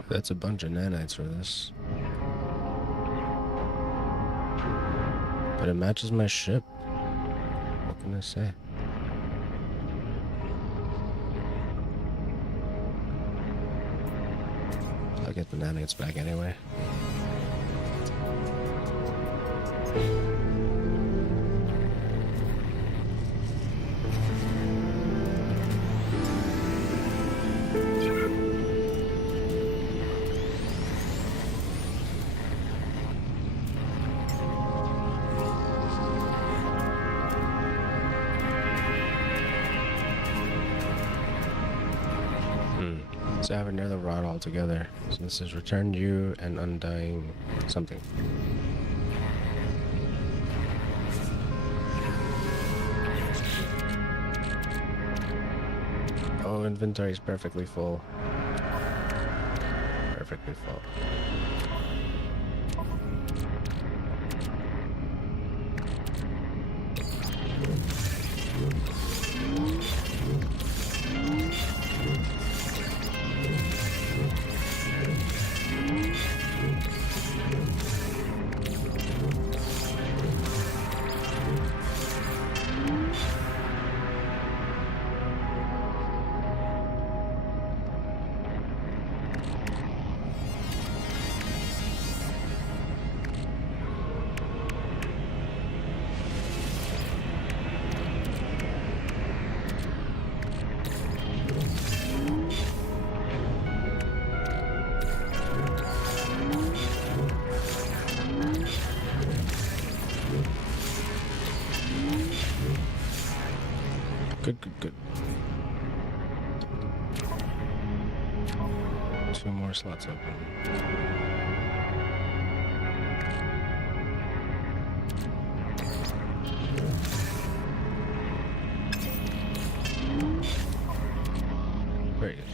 That's a bunch of nanites for this. But it matches my ship. What can I say? I'll get the nanites back anyway. So I have near the rod altogether. So this is return you and undying something. Oh, inventory is perfectly full. Perfectly full. Good, good, good. 2 more slots open. Very good.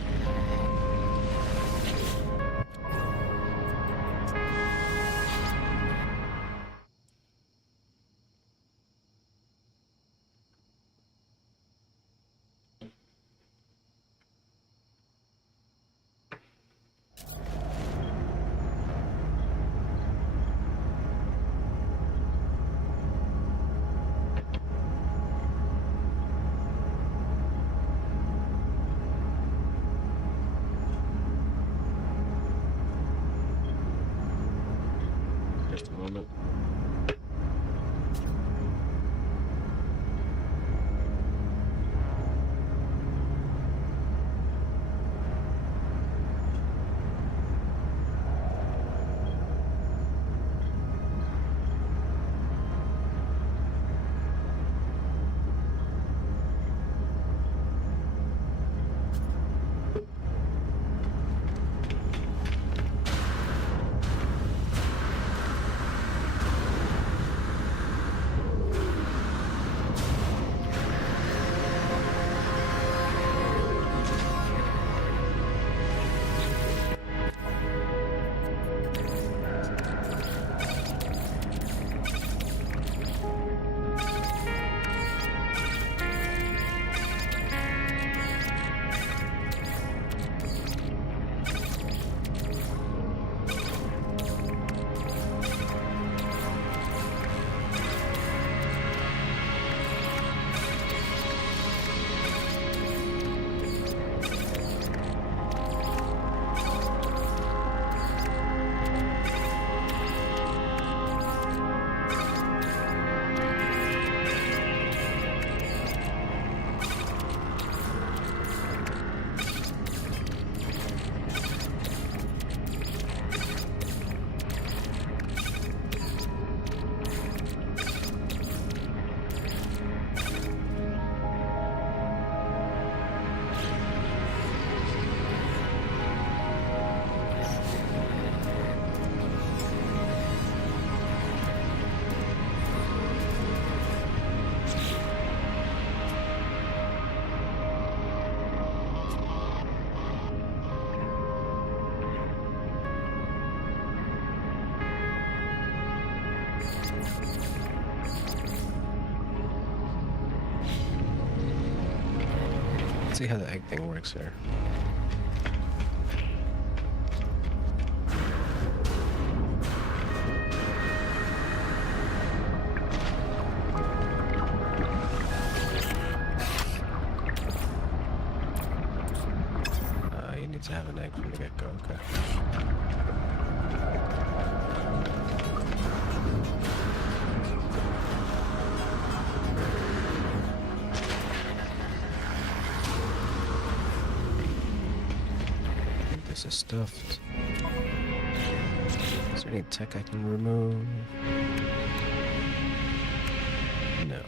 Just a moment. see how the egg thing works here. You need to have an egg from the get-go, okay. This is stuffed. Is there any tech I can remove? No.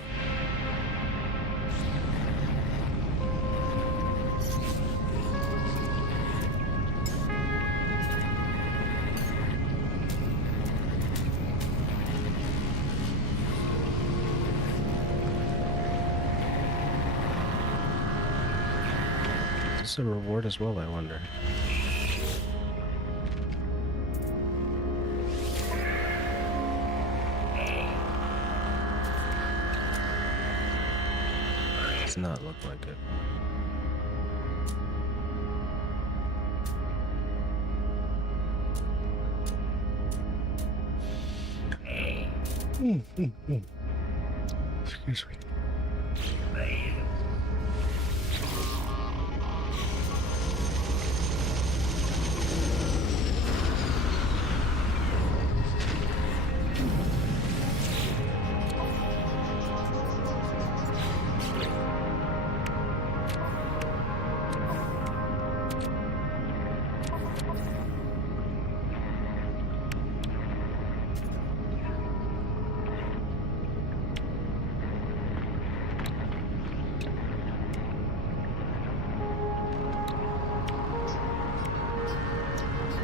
Is this a reward as well, I wonder? Does not look like it. Excuse me.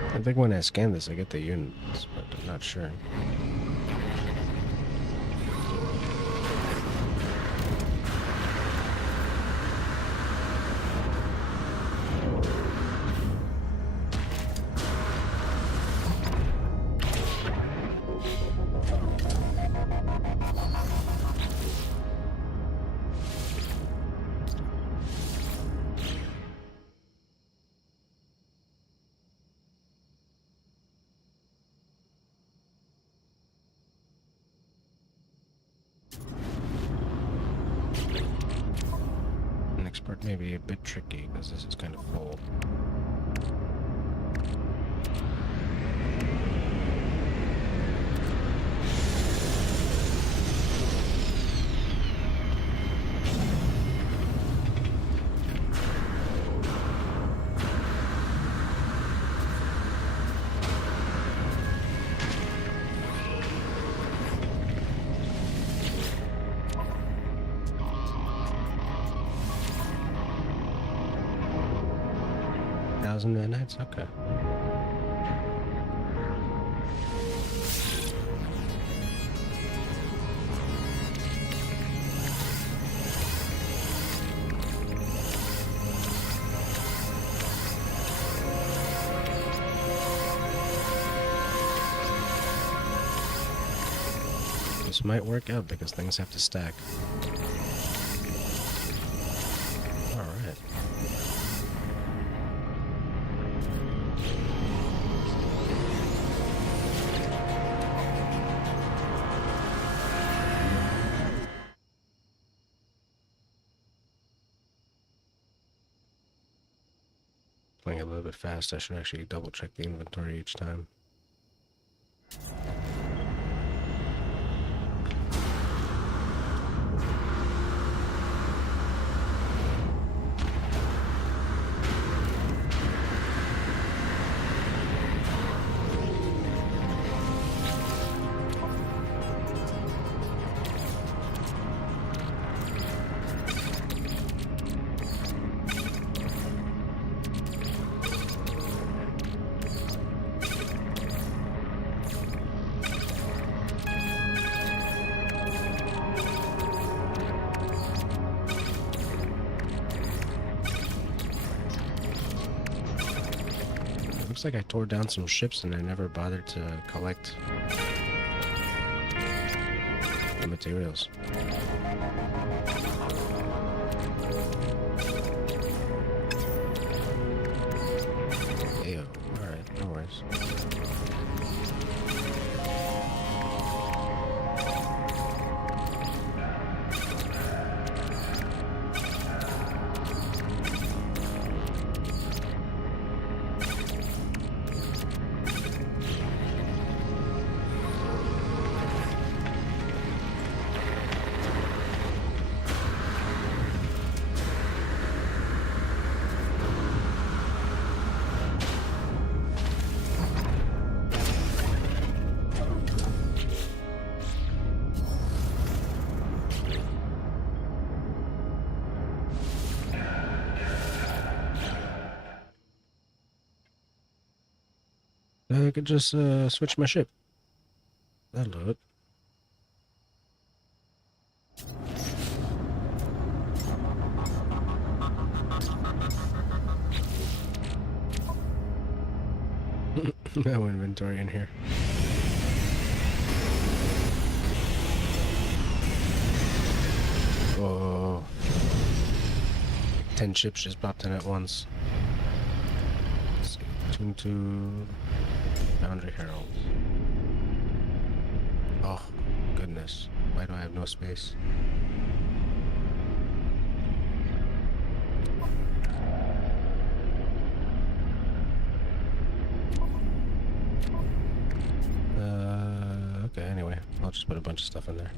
I think when I scan this, I get the units, but I'm not sure. Next part may be a bit tricky because this is kind of full. Thousand nanites? Okay. This might work out because things have to stack. Alright. Playing a little bit fast, I should actually double check the inventory each time. Looks like I tore down some ships and I never bothered to collect the materials. stars. I could just switch my ship. That'll do it. No inventory in here. Oh, 10 ships just popped in at once. Let's see. Tune to Boundary Herald. Oh, goodness. Why do I have no space? Okay, anyway, I'll just put a bunch of stuff in there.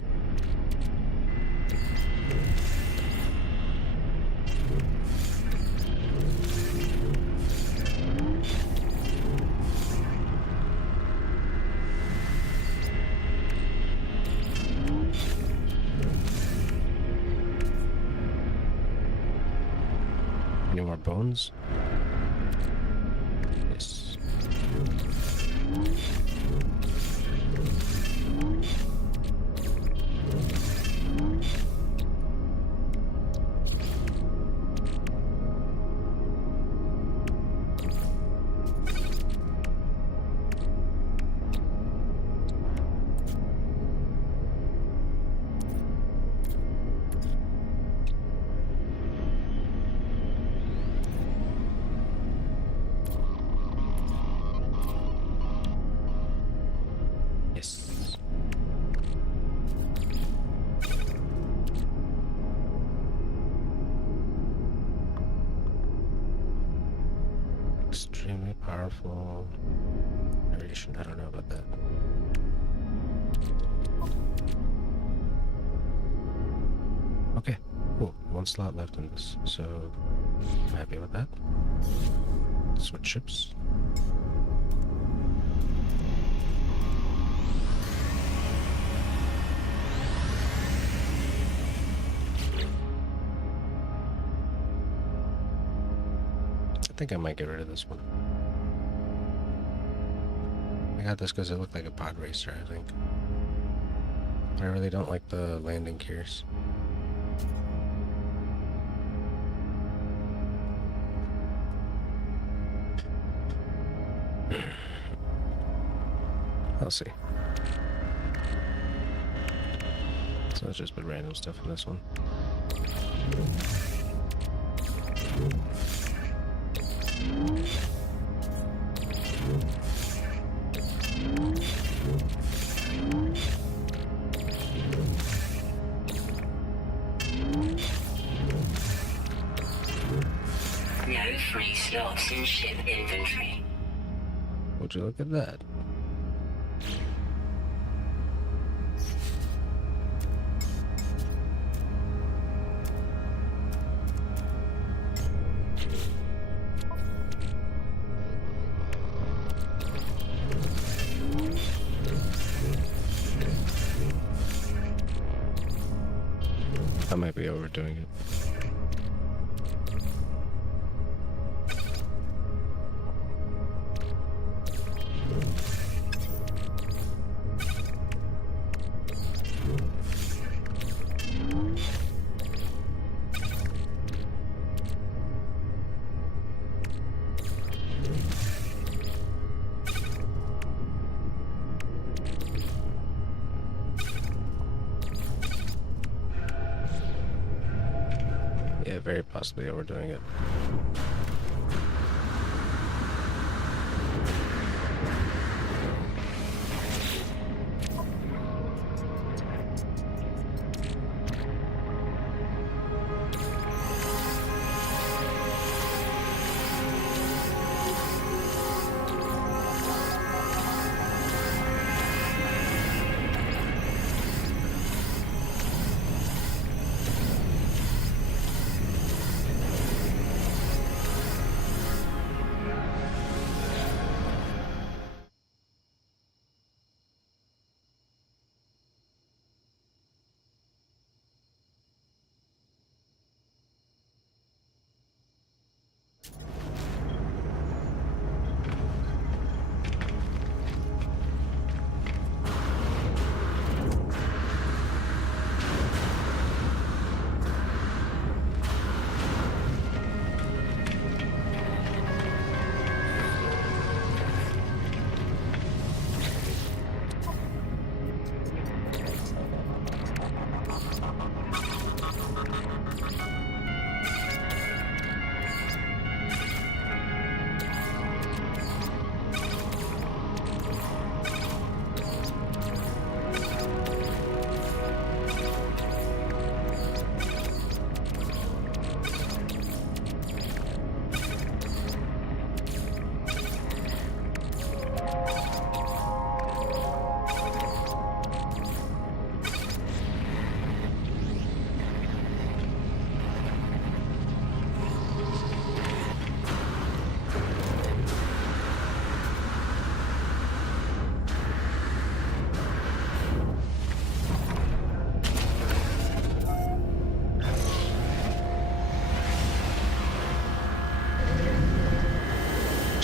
Any more bones? Yes. Yes. Extremely powerful variation. I don't know about that. Okay, cool. One slot left in this, so I'm happy with that. Switch ships. I think I might get rid of this one. I got this because it looked like a pod racer, I think. I really don't like the landing gears. I'll see. So let's just put random stuff in this one. No free slots in ship inventory. Would you look at that? I might be overdoing it. Yeah, very possibly overdoing it.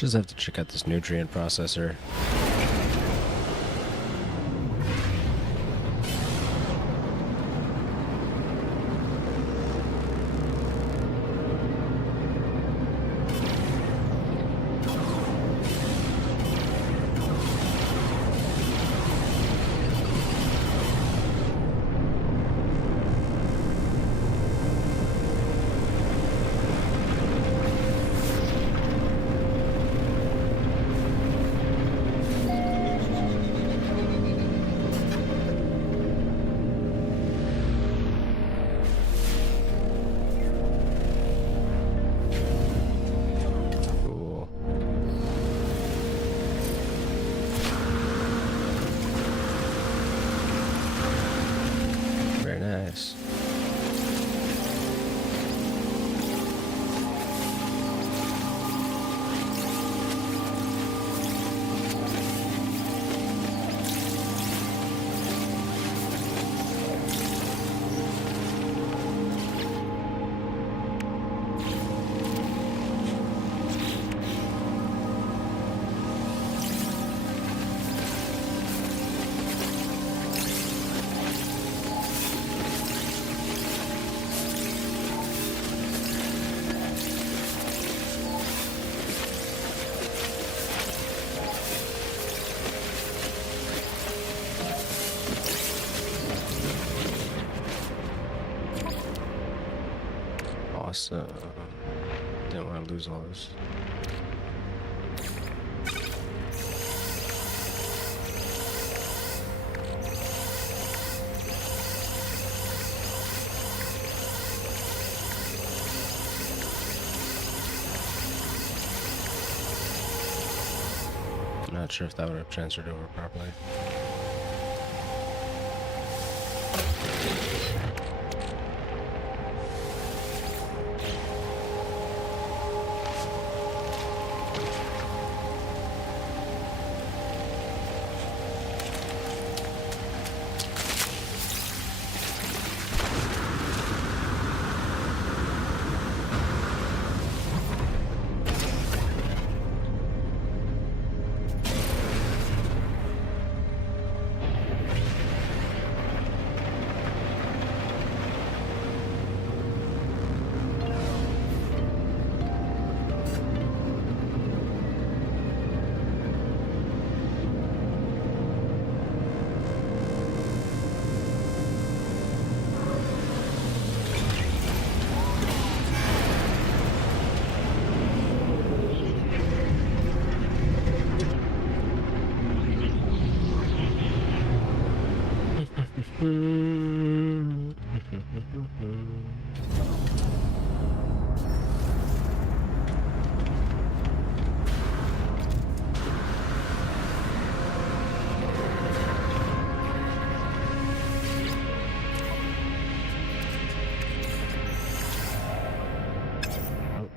Just have to check out this nutrient processor. Cool. Very nice. Awesome. Didn't want to lose all this. I'm not sure if that would have transferred over properly.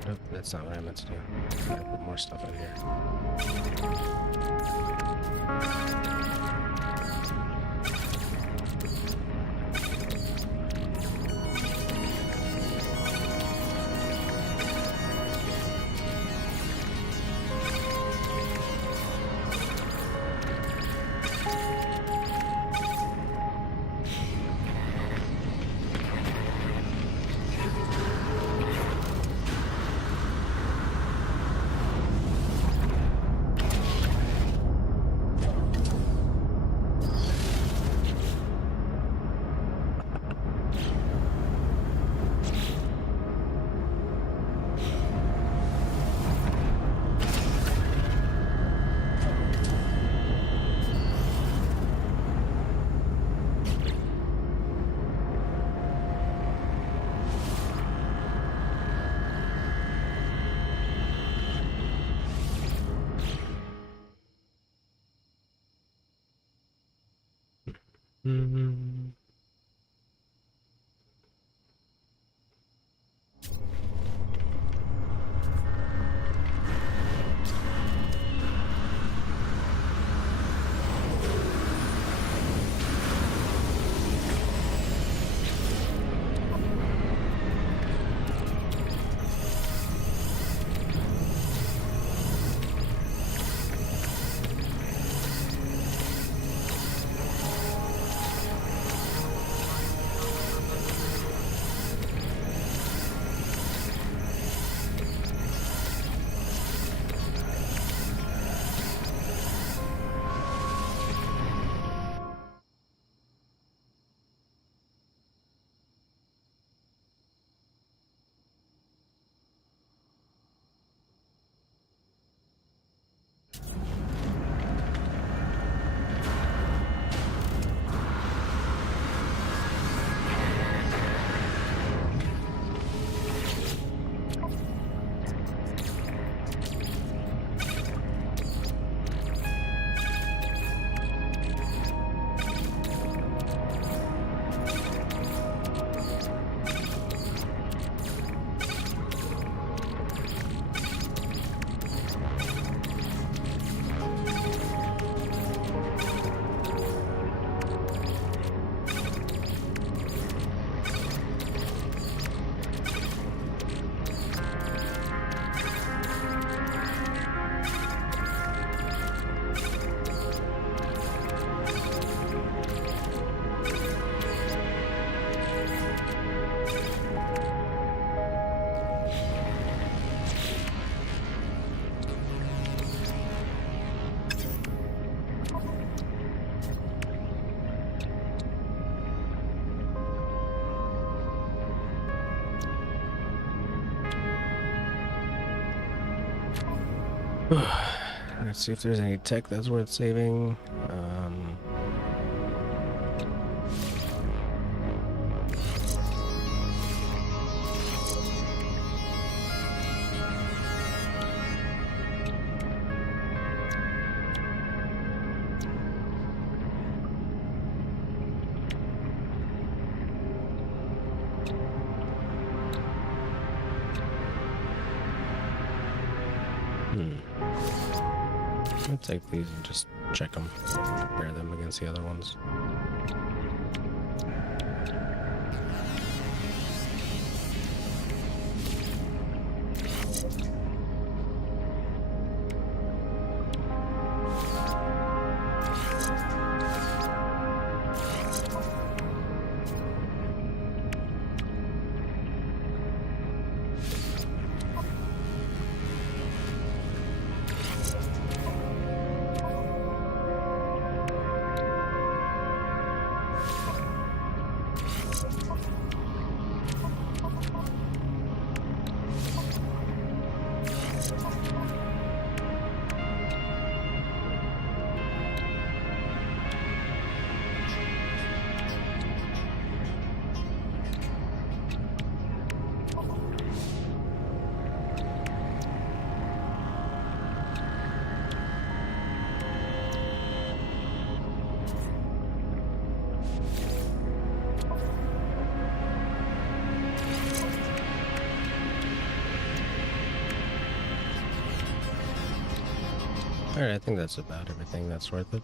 Nope, that's not what I meant to do. I gotta put more stuff in here. Let's see if there's any tech that's worth saving. I'll take these and just check them, compare them against the other ones. Alright, I think that's about everything that's worth it.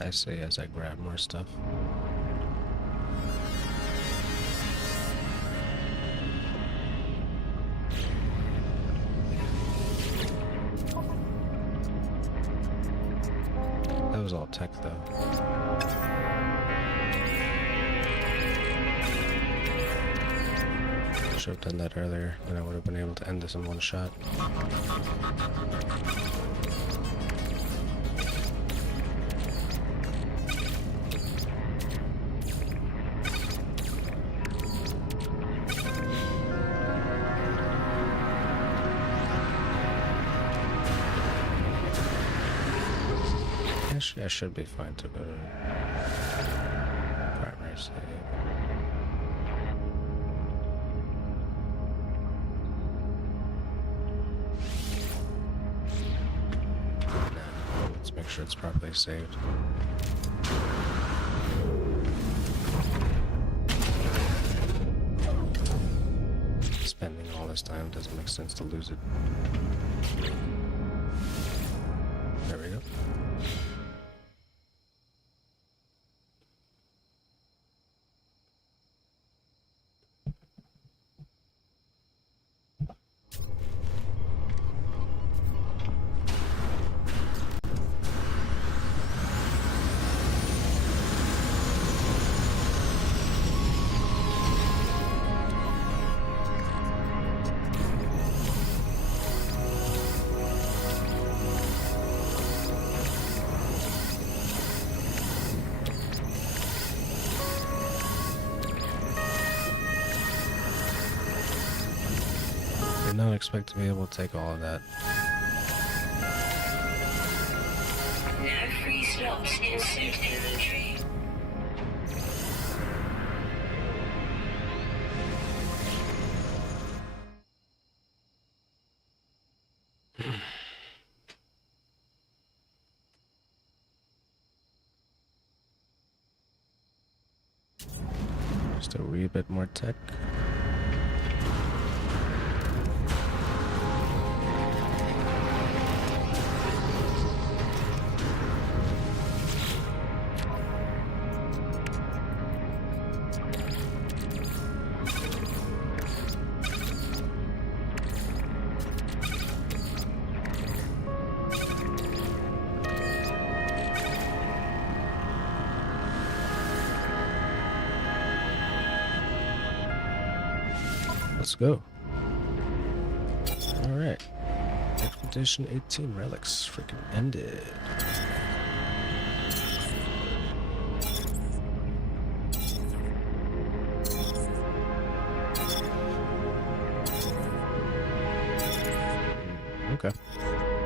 I say as I grab more stuff. That was all tech, though. Should have done that earlier, and I would have been able to end this in one shot. Actually, I should be fine to go to primary save. Let's make sure it's properly saved. Spending all this time doesn't make sense to lose it. There we go. Did not expect to be able to take all of that. No free slots in suit inventory. Just a wee bit more tech. Let's go. All right. Station 18 relics freaking ended. Okay.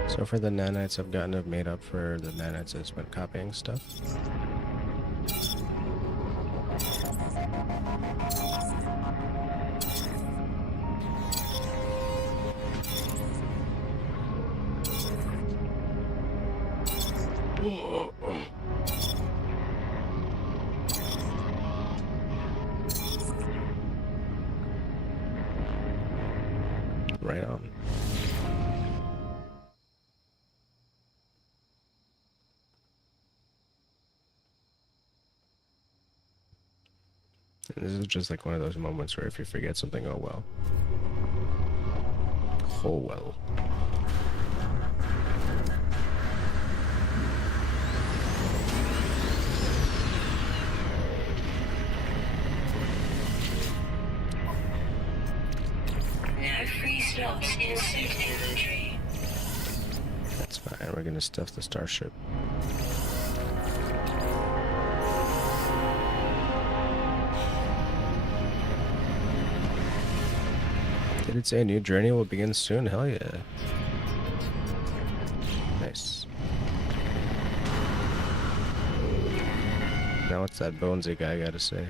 So for the nanites I've gotten, I've made up for the nanites I spent copying stuff. Right on. And this is just like one of those moments where if you forget something, oh well. Oh well. No free slots in suit inventory. That's fine. We're gonna stuff the starship. Did it say a new journey will begin soon? Hell yeah. Nice. Now what's that Bonesy guy gotta say?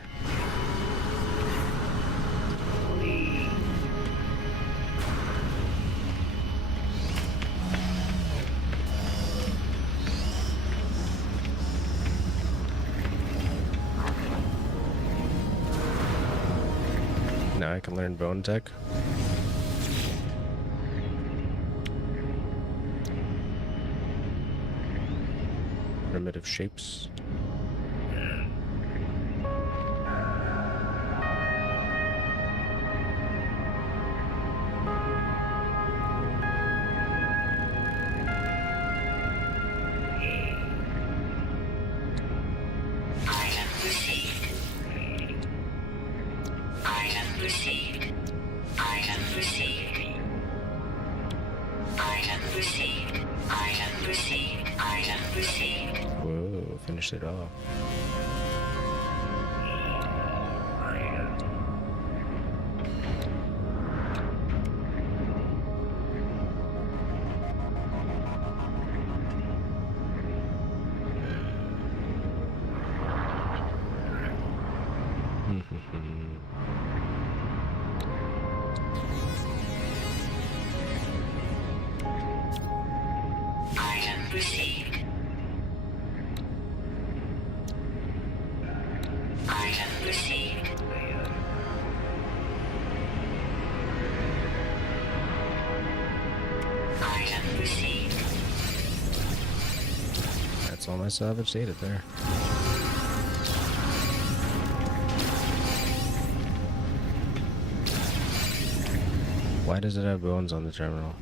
Now I can learn bone tech. Primitive shapes. Item received. Item received. Item received. Item received. Item received. Item received. Whoa, finished it off. Item received. Item received. Item received. That's all my salvage data there. Why does it have bones on the terminal?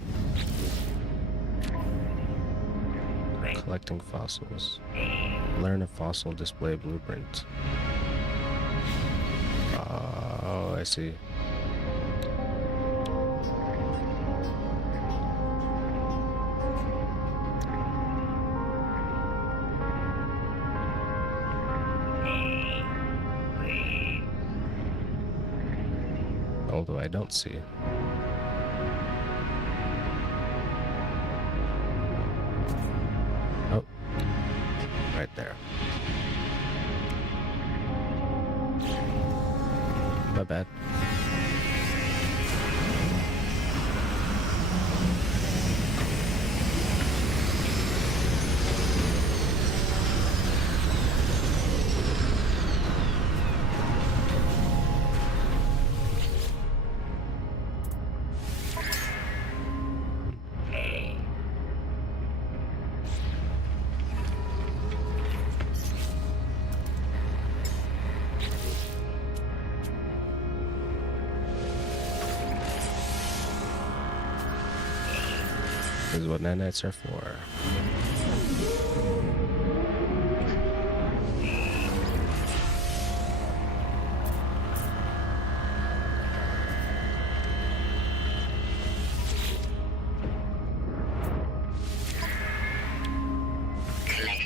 Collecting fossils. Learn a fossil display blueprint. Oh, I see. Although I don't see. Oh, right there. My bad. This is what nanites are for.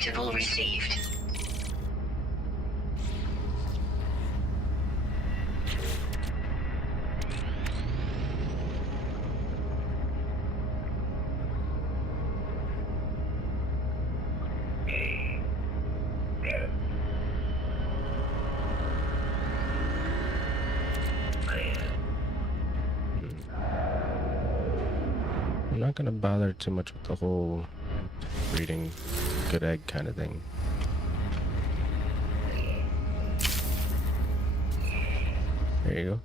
Collectible received. I'm not gonna bother too much with the whole breeding good egg kind of thing. There you go.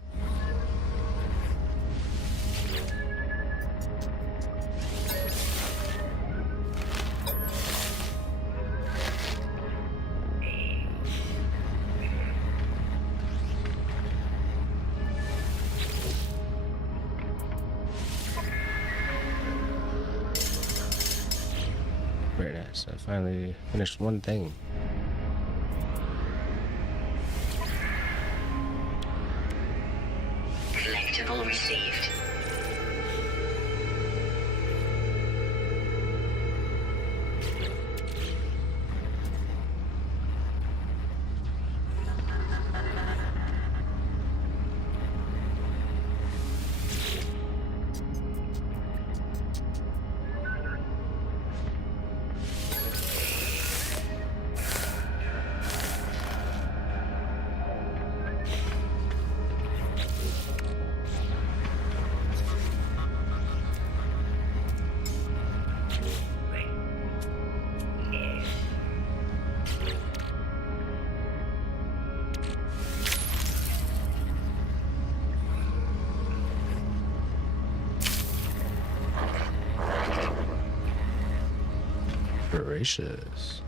Very nice. I finally finished one thing. Collectible received. Gracious.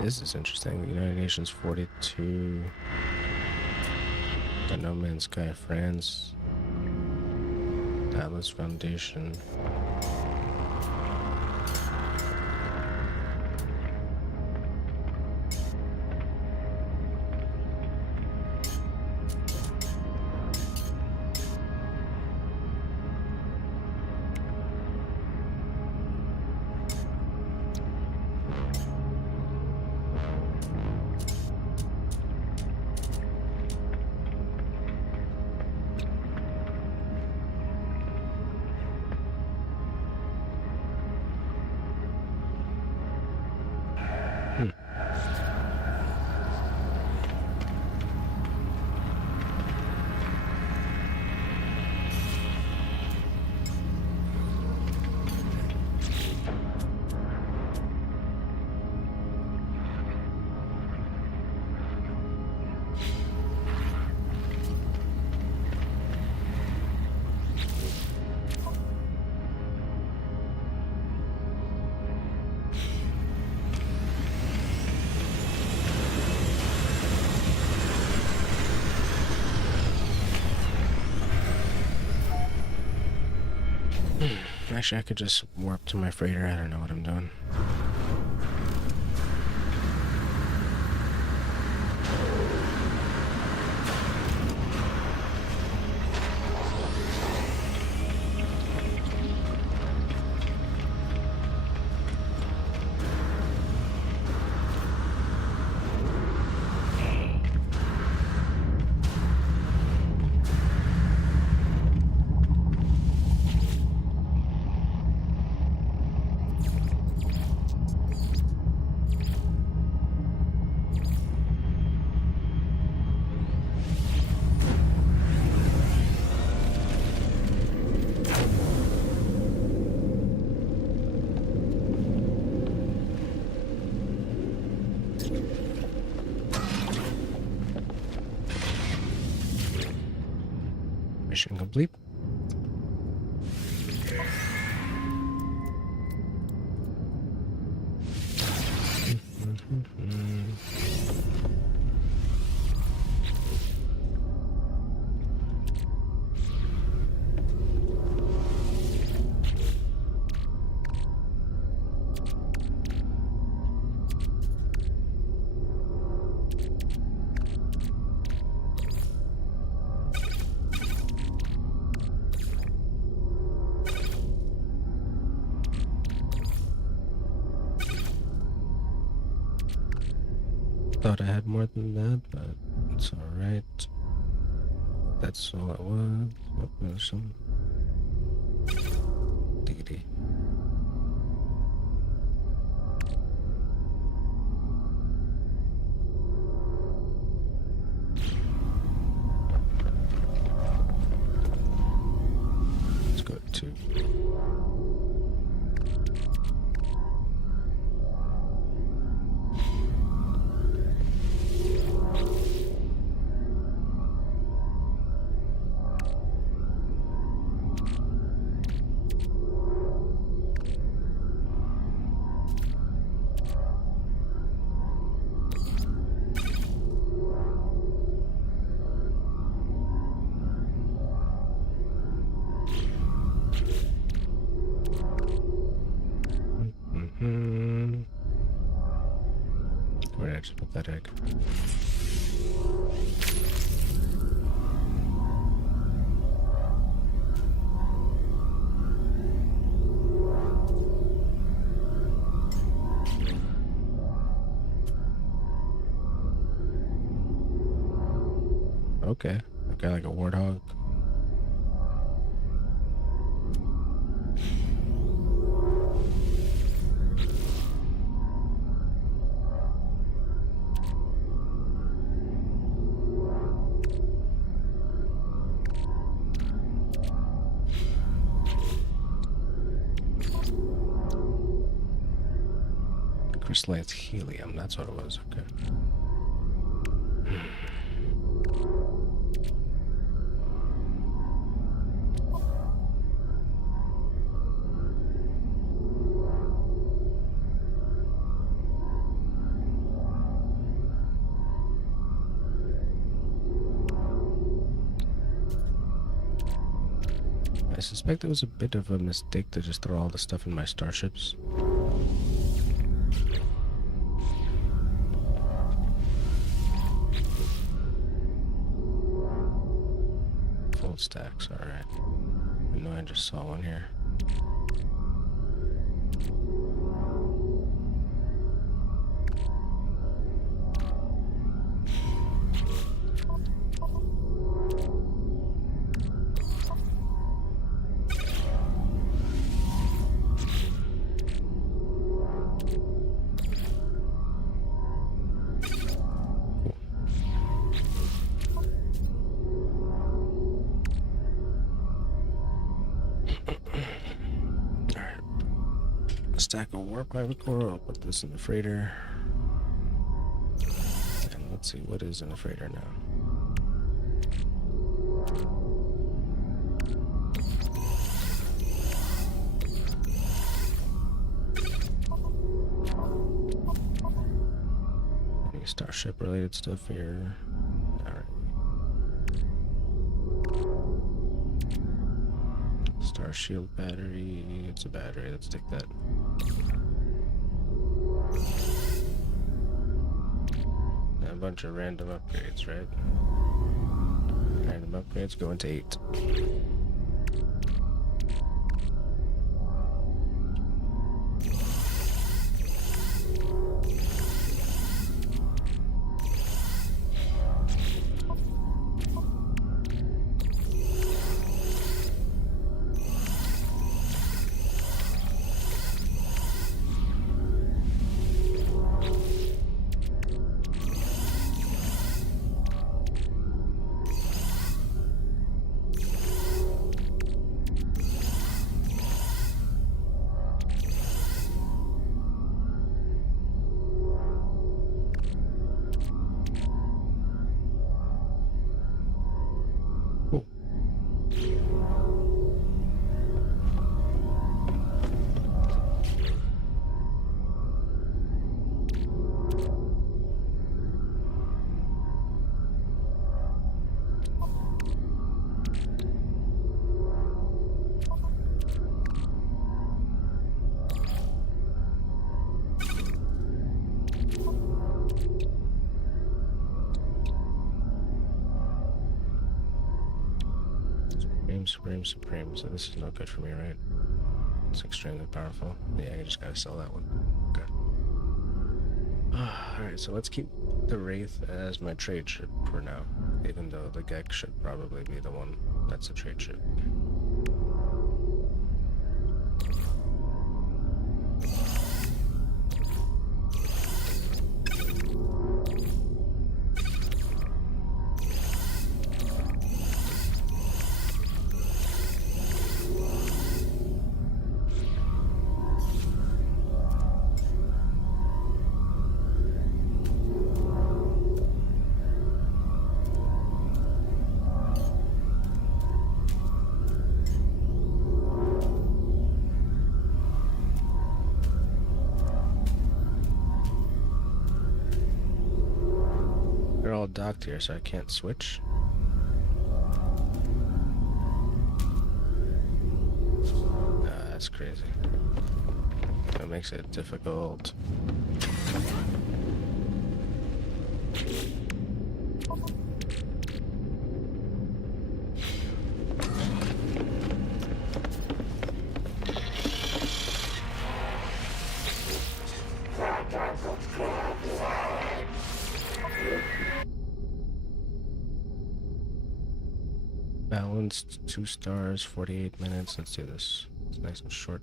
This is interesting. The United Nations 42. The No Man's Sky France. The Atlas Foundation. Actually, I could just warp to my freighter. I don't know what I'm doing. Mission complete. Thought I had more than that, but it's alright. That's all it was. Oh, there's some diggity. Let's go to 2. Where did I just put that egg? Okay, okay, like a warthog. Crystallized helium, that's what it was, okay. I suspect it was a bit of a mistake to just throw all the stuff in my starships. Full stacks, alright. I know I just saw one here. Stack of warp private core. I'll put this in the freighter. And let's see what is in the freighter now. Any starship related stuff here? Alright. Star shield battery. It's a battery. Let's take that. A bunch of random upgrades, right? Random upgrades go into 8. Supreme, Supreme. So this is no good for me, right? It's extremely powerful. Yeah, I just gotta sell that one. Okay. Alright, so let's keep the Wraith as my trade ship for now. Even though the Gek should probably be the one that's a trade ship. They're all docked here, so I can't switch. That's crazy. That makes it difficult. Balanced, 2 stars, 48 minutes. Let's do this. It's nice and short.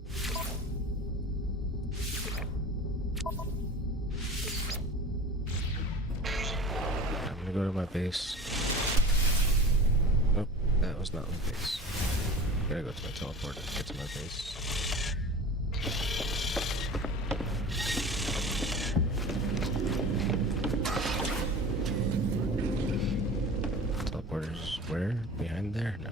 I'm gonna go to my base. Nope, that was not my base. Gotta go to my teleporter to get to my base. Teleporters where? Behind there? No.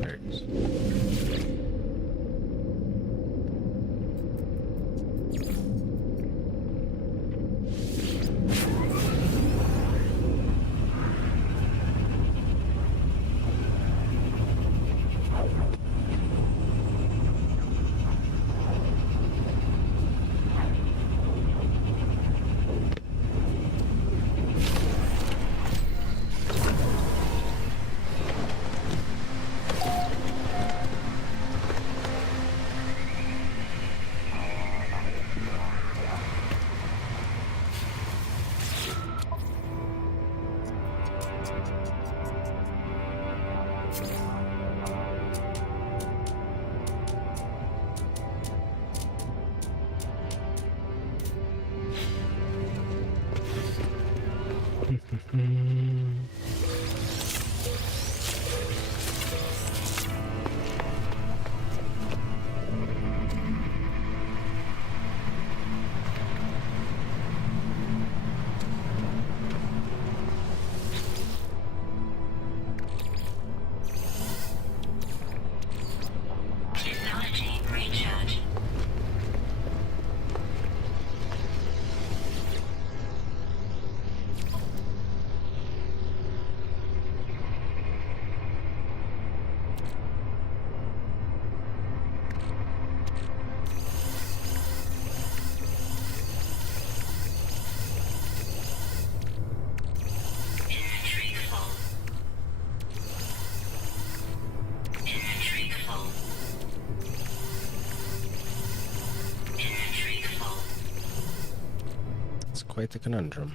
There it is. Technology recharge. Inventory full. Inventory full. Inventory full. It's quite the conundrum.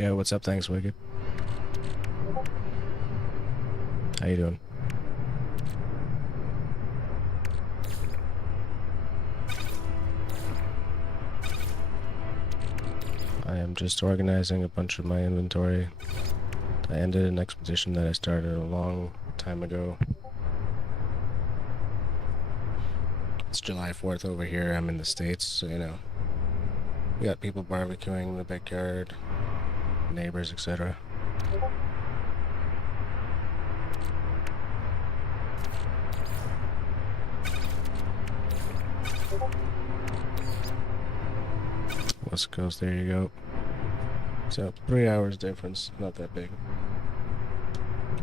Yeah, what's up? Thanks, Wicked. How you doing? I am just organizing a bunch of my inventory. I ended an expedition that I started a long time ago. It's July 4th over here. I'm in the States, so you know. We got people barbecuing in the backyard, neighbors, etc. West Coast, there you go. So 3 hours difference, not that big.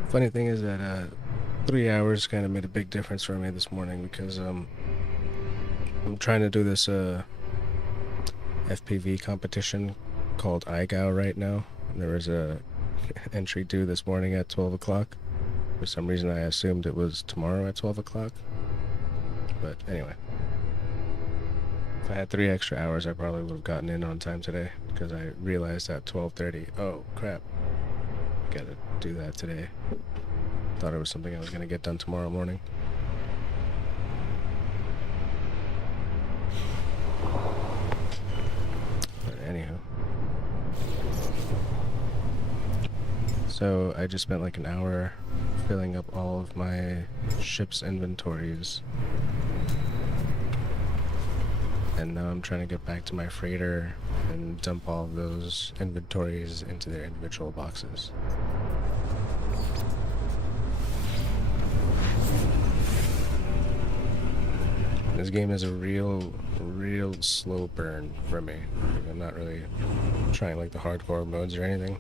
Funny thing is that 3 hours kind of made a big difference for me this morning because I'm trying to do this FPV competition called IGAO right now. There was a entry due this morning at 12 o'clock. For some reason I assumed it was tomorrow at 12 o'clock. But anyway. If I had 3 extra hours, I probably would have gotten in on time today, because I realized at 12:30, oh crap, gotta do that today. Thought it was something I was gonna get done tomorrow morning. But anywho. So I just spent like an hour filling up all of my ship's inventories. And now I'm trying to get back to my freighter and dump all of those inventories into their individual boxes. This game is a real slow burn for me. I'm not really trying like the hardcore modes or anything.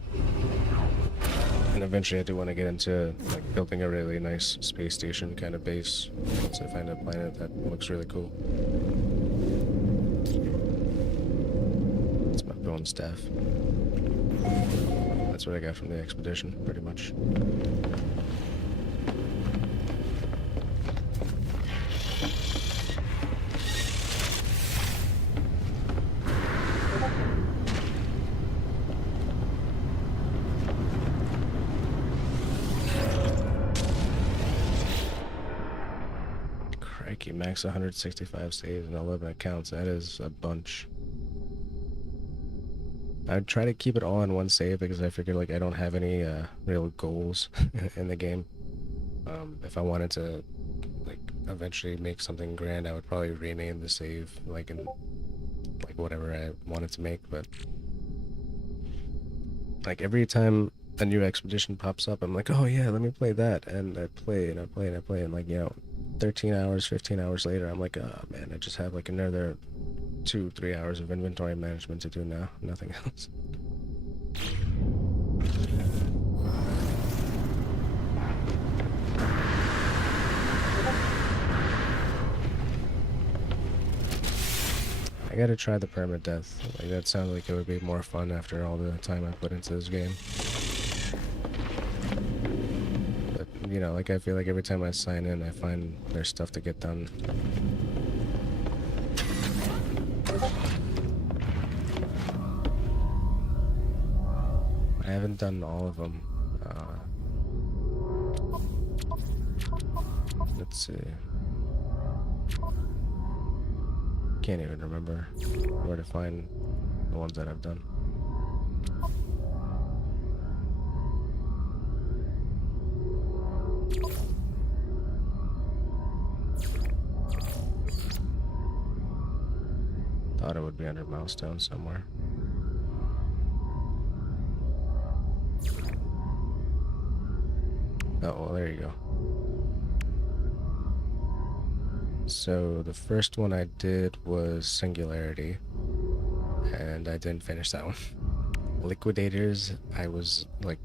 And eventually I do want to get into like building a really nice space station kind of base once I find a planet that looks really cool. It's my bone staff. That's what I got from the expedition, pretty much. Crikey, max 165 saves and 11 accounts. That is a bunch. I'd try to keep it all in one save because I figure like I don't have any real goals in the game. If I wanted to like eventually make something grand, I would probably rename the save like in like whatever I wanted to make, but like every time a new expedition pops up, I'm like, oh yeah, let me play that, and I play and I play and I play, and like, you know, 13 hours, 15 hours later, I'm like, oh man, I just have like another 2-3 hours of inventory management to do now, nothing else. I gotta try the permadeath. Like, that sounds like it would be more fun after all the time I put into this game. But, you know, like I feel like every time I sign in, I find there's stuff to get done. I haven't done all of them. Let's see. Can't even remember where to find the ones that I've done. Thought it would be under milestone somewhere. Oh, well, there you go. So the first one I did was Singularity, and I didn't finish that one. Liquidators, I was like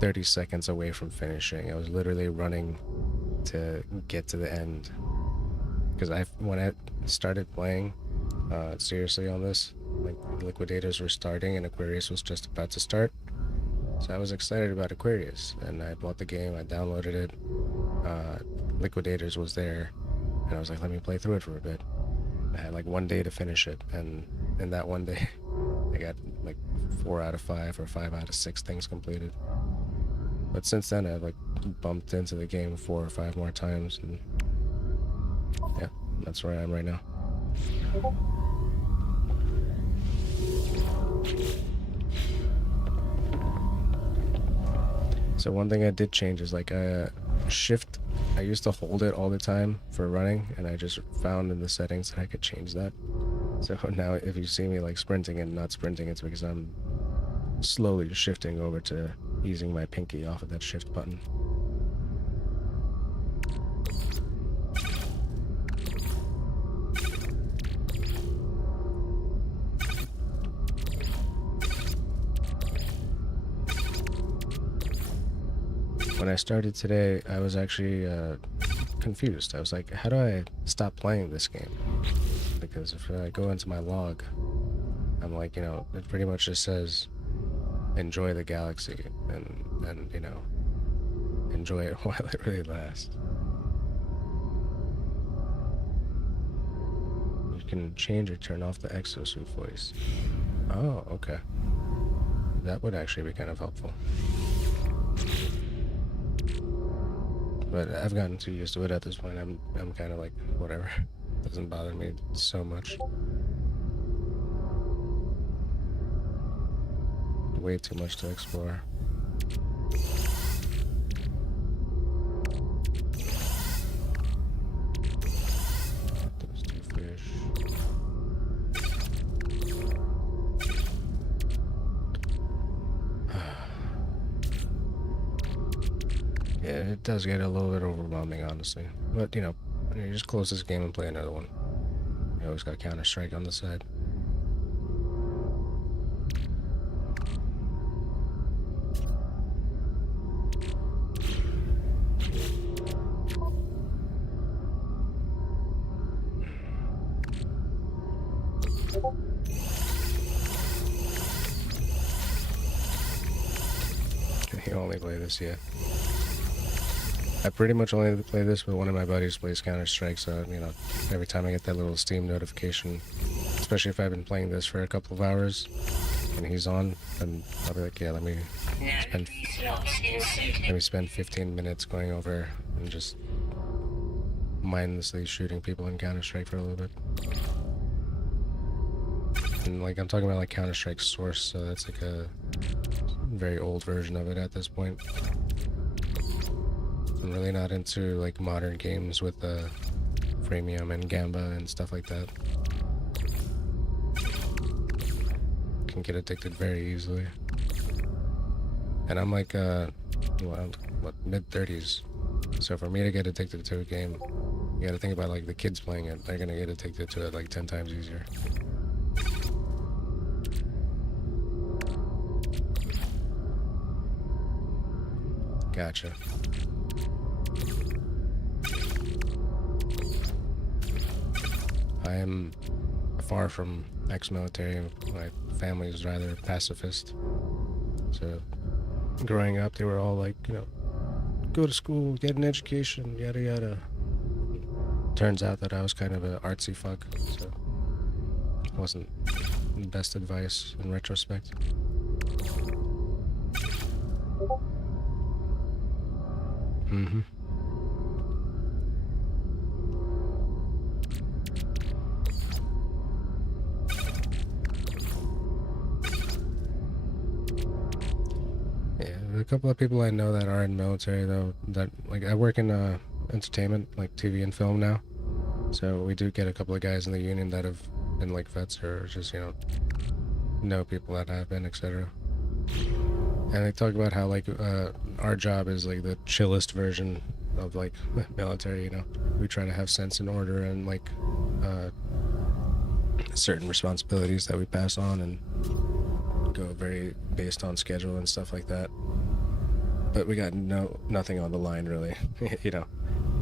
30 seconds away from finishing. I was literally running to get to the end. Because when I started playing seriously on this, like Liquidators were starting and Aquarius was just about to start. So I was excited about Aquarius, and I bought the game, I downloaded it. Liquidators was there, and I was like, let me play through it for a bit. I had like one day to finish it, and in that one day, I got like 4 out of 5 or 5 out of 6 things completed. But since then, I've like bumped into the game 4 or 5 more times, and yeah, that's where I am right now. So one thing I did change is like shift. I used to hold it all the time for running, and I just found in the settings that I could change that. So now if you see me like sprinting and not sprinting, it's because I'm slowly shifting over to using my pinky off of that shift button. When I started today, I was actually confused. I was like, how do I stop playing this game? Because if I go into my log, I'm like, you know, it pretty much just says, enjoy the galaxy, and you know, enjoy it while it really lasts. You can change or turn off the exosuit voice. Oh, okay. That would actually be kind of helpful. But I've gotten too used to it at this point. I'm kind of like, whatever. It doesn't bother me so much. Way too much to explore. Those 2 fish. Yeah, it does get a little bit overwhelming, honestly. But, you know, you just close this game and play another one. You always got Counter-Strike on the side. You only play this yet. I pretty much only play this with one of my buddies plays Counter-Strike, so, you know, every time I get that little Steam notification, especially if I've been playing this for a couple of hours, and he's on, then I'll be like, yeah, let me spend 15 minutes going over and just mindlessly shooting people in Counter-Strike for a little bit. And, like, I'm talking about, like, Counter-Strike Source, so that's, like, a very old version of it at this point. I'm really not into like modern games with Freemium and Gamba and stuff like that. Can get addicted very easily. And I'm like what, mid-30s. So for me to get addicted to a game, you gotta think about like the kids playing it. They're gonna get addicted to it like 10 times easier. Gotcha. I am far from ex-military. My family is rather pacifist. So, growing up, they were all like, you know, go to school, get an education, yada yada. Turns out that I was kind of an artsy fuck, so it wasn't the best advice in retrospect. Mm-hmm. A couple of people I know that are in military though, that like I work in entertainment, like TV and film now, so we do get a couple of guys in the union that have been like vets or just, you know people that have been, etc. And they talk about how like our job is like the chillest version of like military, you know. We try to have sense and order and like certain responsibilities that we pass on and go very based on schedule and stuff like that. But we got nothing on the line really. You know,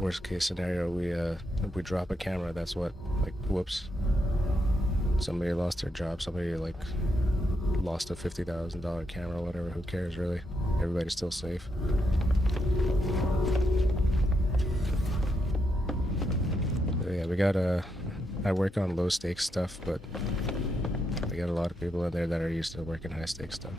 worst case scenario, we drop a camera, that's what, like, whoops, somebody lost their job, somebody like lost a $50,000 camera or whatever, who cares really? Everybody's still safe. But yeah, we got I work on low stakes stuff, but They got a lot of people in there that are used to working high stakes stuff.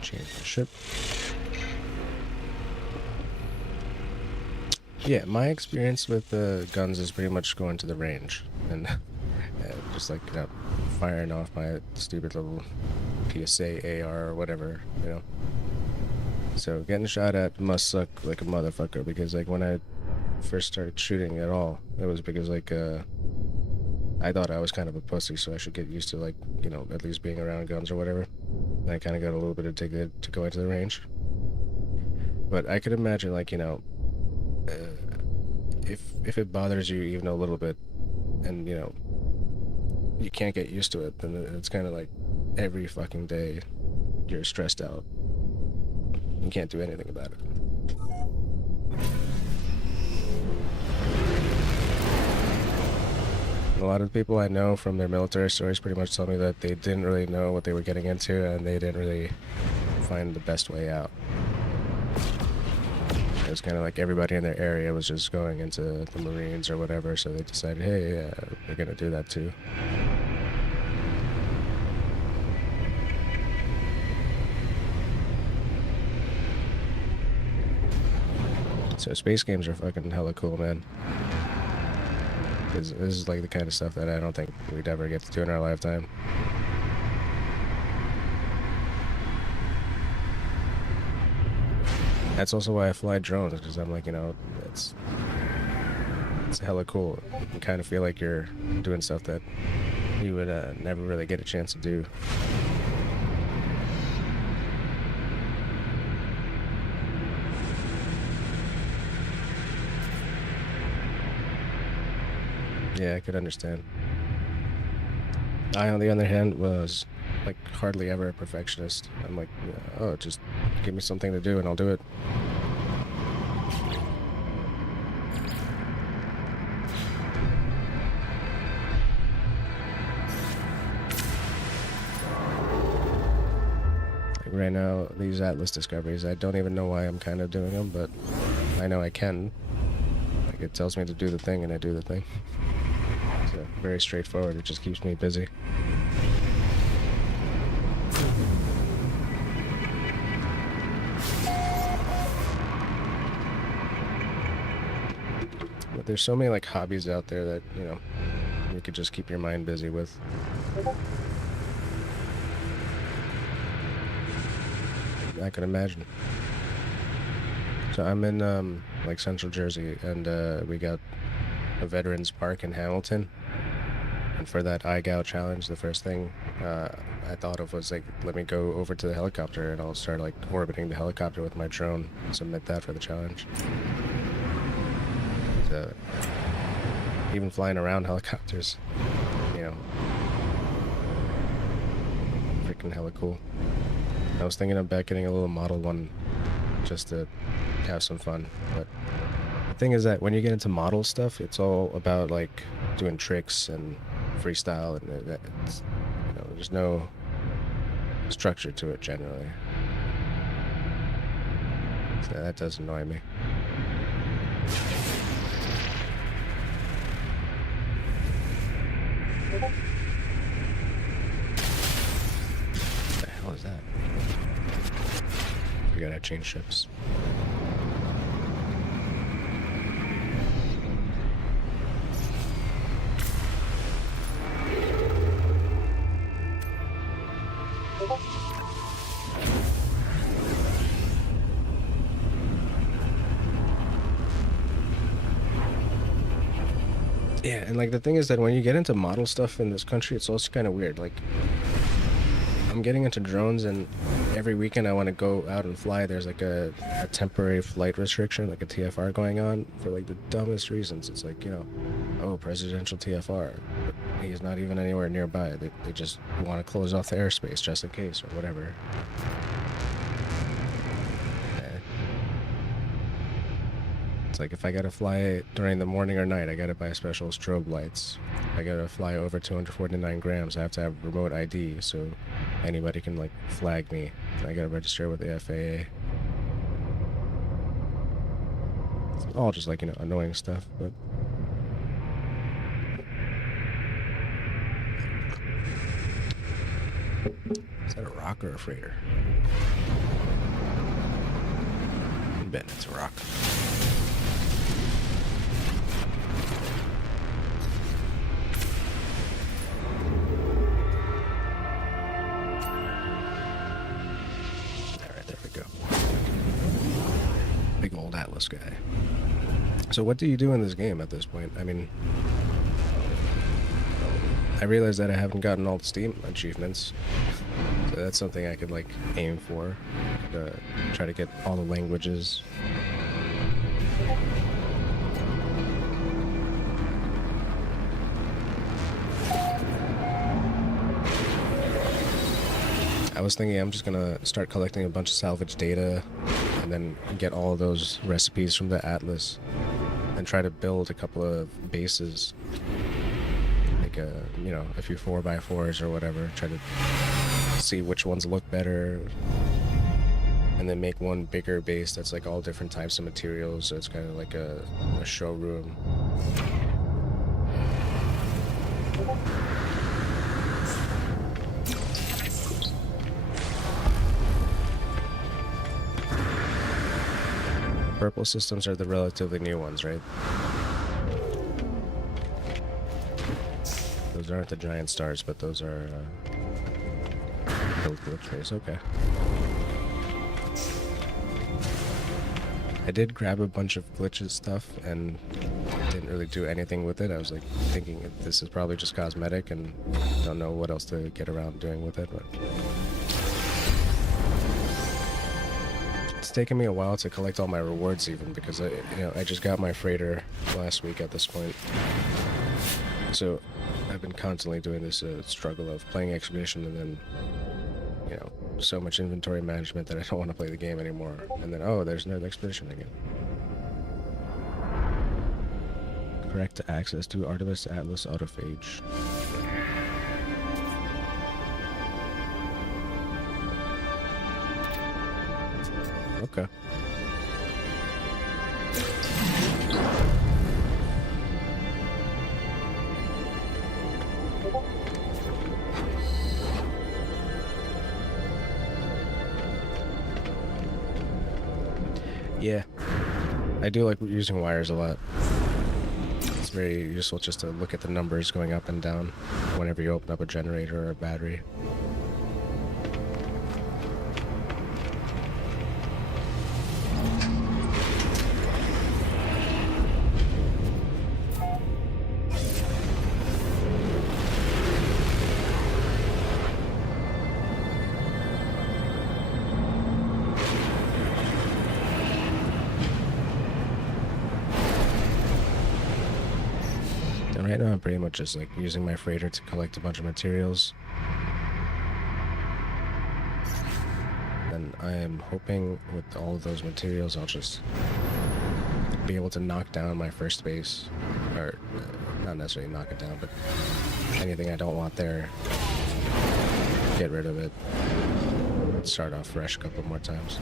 Change the ship. Yeah, my experience with guns is pretty much going to the range and just like, you know, firing off my stupid little PSA AR or whatever, you know. So getting shot at must suck like a motherfucker, because like when I first started shooting at all, it was because like I thought I was kind of a pussy, so I should get used to, like, you know, at least being around guns or whatever. And I kind of got a little bit addicted to going to the range. But I could imagine, like, you know, if it bothers you even a little bit, and, you know, you can't get used to it, then it's kind of like every fucking day you're stressed out. You can't do anything about it. A lot of the people I know from their military stories pretty much tell me that they didn't really know what they were getting into, and they didn't really find the best way out. It was kind of like everybody in their area was just going into the Marines or whatever, so they decided, hey, we're gonna do that too. So space games are fucking hella cool, man. This is like the kind of stuff that I don't think we'd ever get to do in our lifetime. That's also why I fly drones, because I'm like, you know, it's hella cool. You kind of feel like you're doing stuff that you would never really get a chance to do. Yeah, I could understand. I, on the other hand, was like hardly ever a perfectionist. I'm like, oh, just give me something to do and I'll do it. Like right now, these Atlas discoveries, I don't even know why I'm kind of doing them, but I know I can. Like, it tells me to do the thing and I do the thing. So, very straightforward, it just keeps me busy. But there's so many like hobbies out there that, you know, you could just keep your mind busy with. I can imagine. So I'm in like Central Jersey, and we got a veterans park in Hamilton. And for that iGao challenge, the first thing I thought of was like, let me go over to the helicopter and I'll start like orbiting the helicopter with my drone and submit that for the challenge. So, even flying around helicopters, you know, freaking hella cool. I was thinking about getting a little Model 1 just to have some fun, but the thing is that when you get into model stuff, it's all about like doing tricks and freestyle, and it's, you know, there's no structure to it generally. So that does annoy me. What the hell is that? We gotta change ships. Yeah, and like the thing is that when you get into model stuff in this country, it's also kind of weird. Like, I'm getting into drones, and every weekend I want to go out and fly. There's like a temporary flight restriction, like a TFR going on for like the dumbest reasons. It's like, you know, oh, presidential TFR, but he's not even anywhere nearby. They just want to close off the airspace just in case or whatever. It's like if I gotta fly during the morning or night, I gotta buy special strobe lights. I gotta fly over 249 grams, I have to have remote ID, so anybody can like flag me. I gotta register with the FAA. It's all just like, you know, annoying stuff, but is that a rock or a freighter? I'm betting it's a rock. Alright, there we go. Big old Atlas guy. So what do you do in this game at this point? I mean, I realize that I haven't gotten all the Steam achievements. So that's something I could like aim for. Try to get all the languages. I was thinking I'm just gonna start collecting a bunch of salvage data and then get all of those recipes from the Atlas and try to build a couple of bases. Like you know, a few 4x4s or whatever. Try to see which ones look better, and then make one bigger base that's like all different types of materials, so it's kind of like a showroom. Purple systems are the relatively new ones, right? Those aren't the giant stars, but those are glitch rays. Okay. I did grab a bunch of glitches stuff and didn't really do anything with it. I was like thinking this is probably just cosmetic and don't know what else to get around doing with it, but it's taken me a while to collect all my rewards even because I just got my freighter last week at this point. So I've been constantly doing this struggle of playing Expedition and then, you know, so much inventory management that I don't want to play the game anymore. And then, oh, there's another Expedition again. Correct access to Artemis Atlas Autophage. Okay. Yeah, I do like using wires a lot. It's very useful just to look at the numbers going up and down whenever you open up a generator or a battery. Right now I'm pretty much just like using my freighter to collect a bunch of materials. And I am hoping with all of those materials I'll just be able to knock down my first base. Or not necessarily knock it down, but anything I don't want there, get rid of it. Start off fresh a couple more times.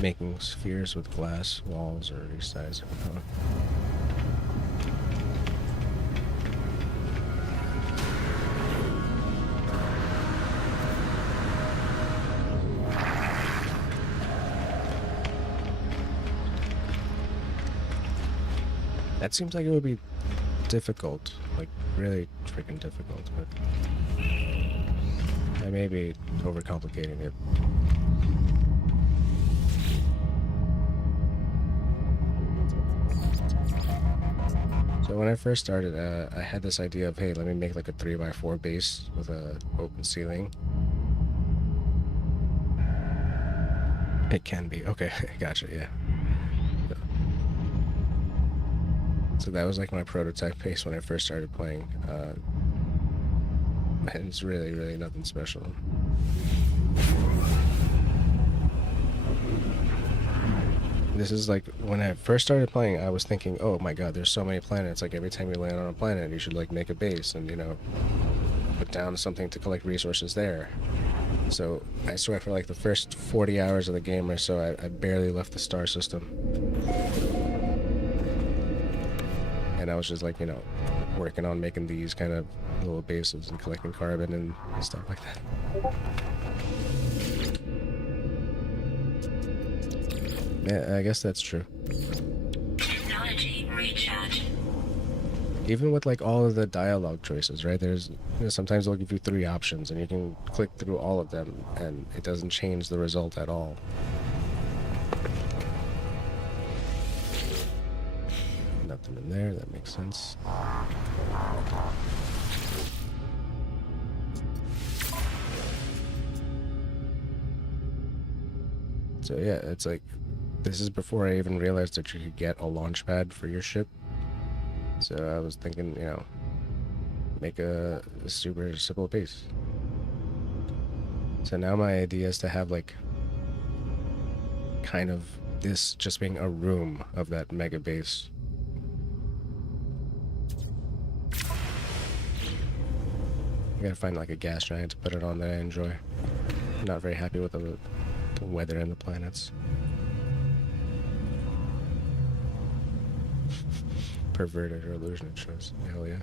Making spheres with glass walls or resizing. That seems like it would be difficult, like really freaking difficult, but I may be overcomplicating it. So when I first started, I had this idea of, hey, let me make like a 3x4 base with a open ceiling. It can be. Okay, gotcha, yeah. So that was like my prototype base when I first started playing. And it's really, really nothing special. this is like when I first started playing, I was thinking, oh my god, there's so many planets. Like every time you land on a planet, you should like make a base and, you know, put down something to collect resources there. So I swear for like the first 40 hours of the game or so, I barely left the star system. And I was just like, you know, working on making these kind of little bases and collecting carbon and stuff like that. Yeah, I guess that's true. Technology recharge. Even with like all of the dialogue choices, right? There's, you know, sometimes they'll give you 3 options and you can click through all of them and it doesn't change the result at all. Nothing in there, that makes sense. So yeah, it's like, this is before I even realized that you could get a launch pad for your ship. So I was thinking, you know, make a super simple base. So now my idea is to have like kind of this just being a room of that mega base. I gotta find like a gas giant to put it on that I enjoy. I'm not very happy with the weather and the planets. Perverted or illusion it shows. Hell yeah.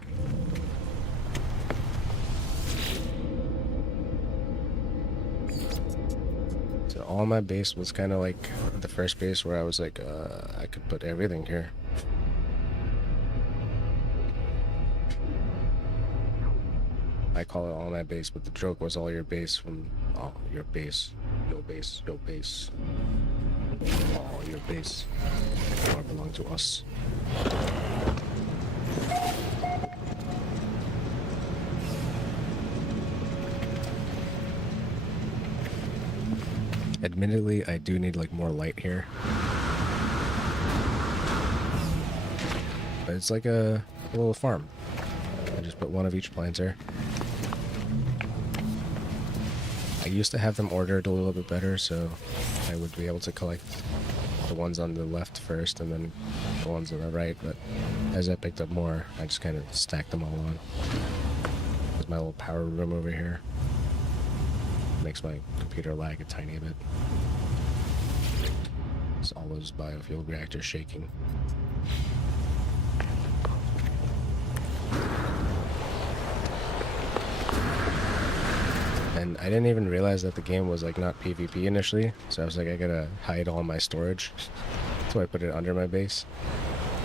So all my base was kind of like the first base where I was like, I could put everything here. I call it all my base, but the joke was all your base from all your base. No base, no base. All your base. All belong to us. Admittedly, I do need like more light here. But it's like a little farm. I just put one of each planter. I used to have them ordered a little bit better, so I would be able to collect the ones on the left first and then the ones on the right, but as I picked up more, I just kind of stacked them all on. There's my little power room over here. Makes my computer lag a tiny bit. It's all those biofuel reactors shaking. And I didn't even realize that the game was like not PvP initially, so I was like, I gotta hide all my storage. So I put it under my base.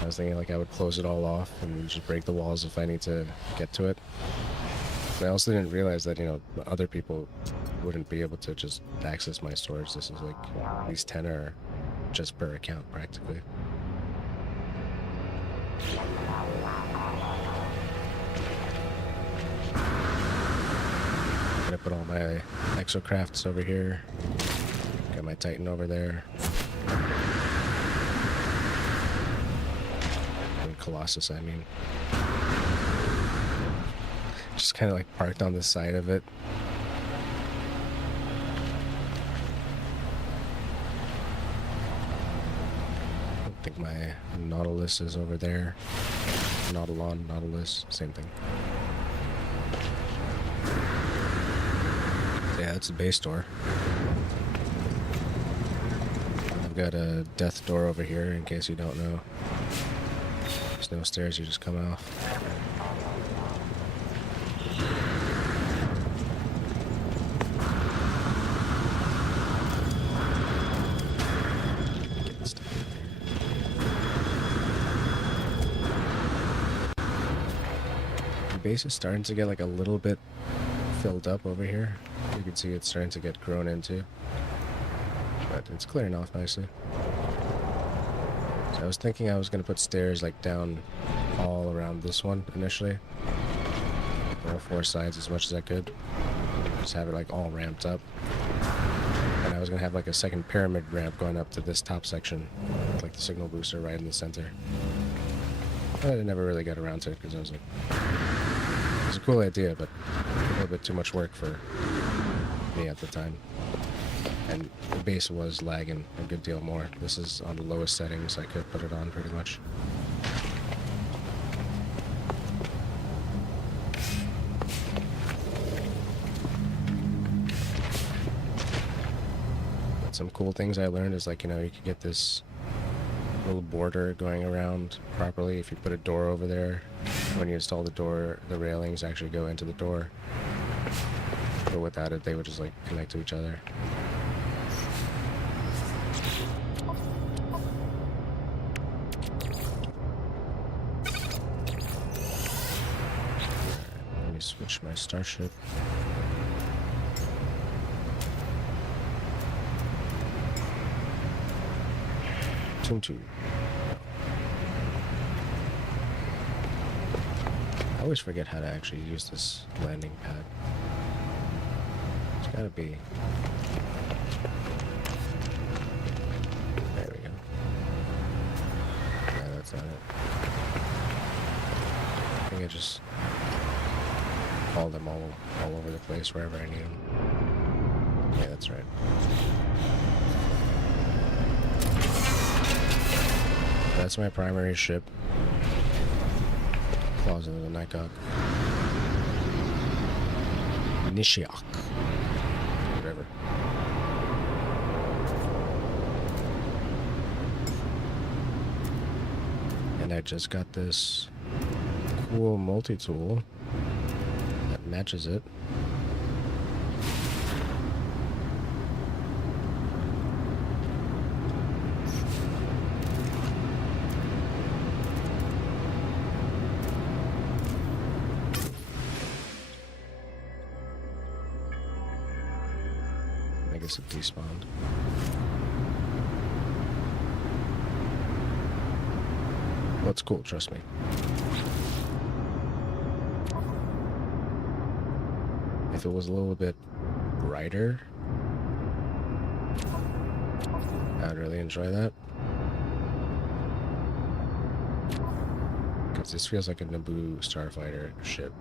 I was thinking like I would close it all off and just break the walls if I need to get to it. But I also didn't realize that, you know, other people wouldn't be able to just access my storage. This is like, these 10 are just per account practically. I'm gonna put all my exocrafts over here. Got my Titan over there. And Colossus, I mean. Just kind of like parked on the side of it. I think my Nautilus is over there. Nautilon, Nautilus, same thing. Yeah, it's a base door. I've got a death door over here in case you don't know. There's no stairs, you just come off. Base is starting to get like a little bit filled up over here. You can see it's starting to get grown into, but it's clearing off nicely. So I was thinking I was going to put stairs like down all around this one initially, all 4 sides as much as I could, just have it like all ramped up. And I was going to have like a second pyramid ramp going up to this top section, with, like the signal booster right in the center. But I never really got around to it because I was like, it's a cool idea, but a little bit too much work for me at the time. And the base was lagging a good deal more. This is on the lowest settings I could put it on pretty much. But some cool things I learned is like, you know, you could get this little border going around properly if you put a door over there. When you install the door, the railings actually go into the door. But without it, they would just like connect to each other. Let me switch my starship. Tune 2. I always forget how to actually use this landing pad. It's gotta be... There we go. Yeah, that's not it. I think I just call them all over the place wherever I need them. Yeah, that's right. That's my primary ship. Closet of the Nikok. Nishiok. Whatever. And I just got this cool multi-tool that matches it. I guess it despawned. Well, it's cool, trust me. If it was a little bit brighter, I'd really enjoy that. Because this feels like a Naboo starfighter ship.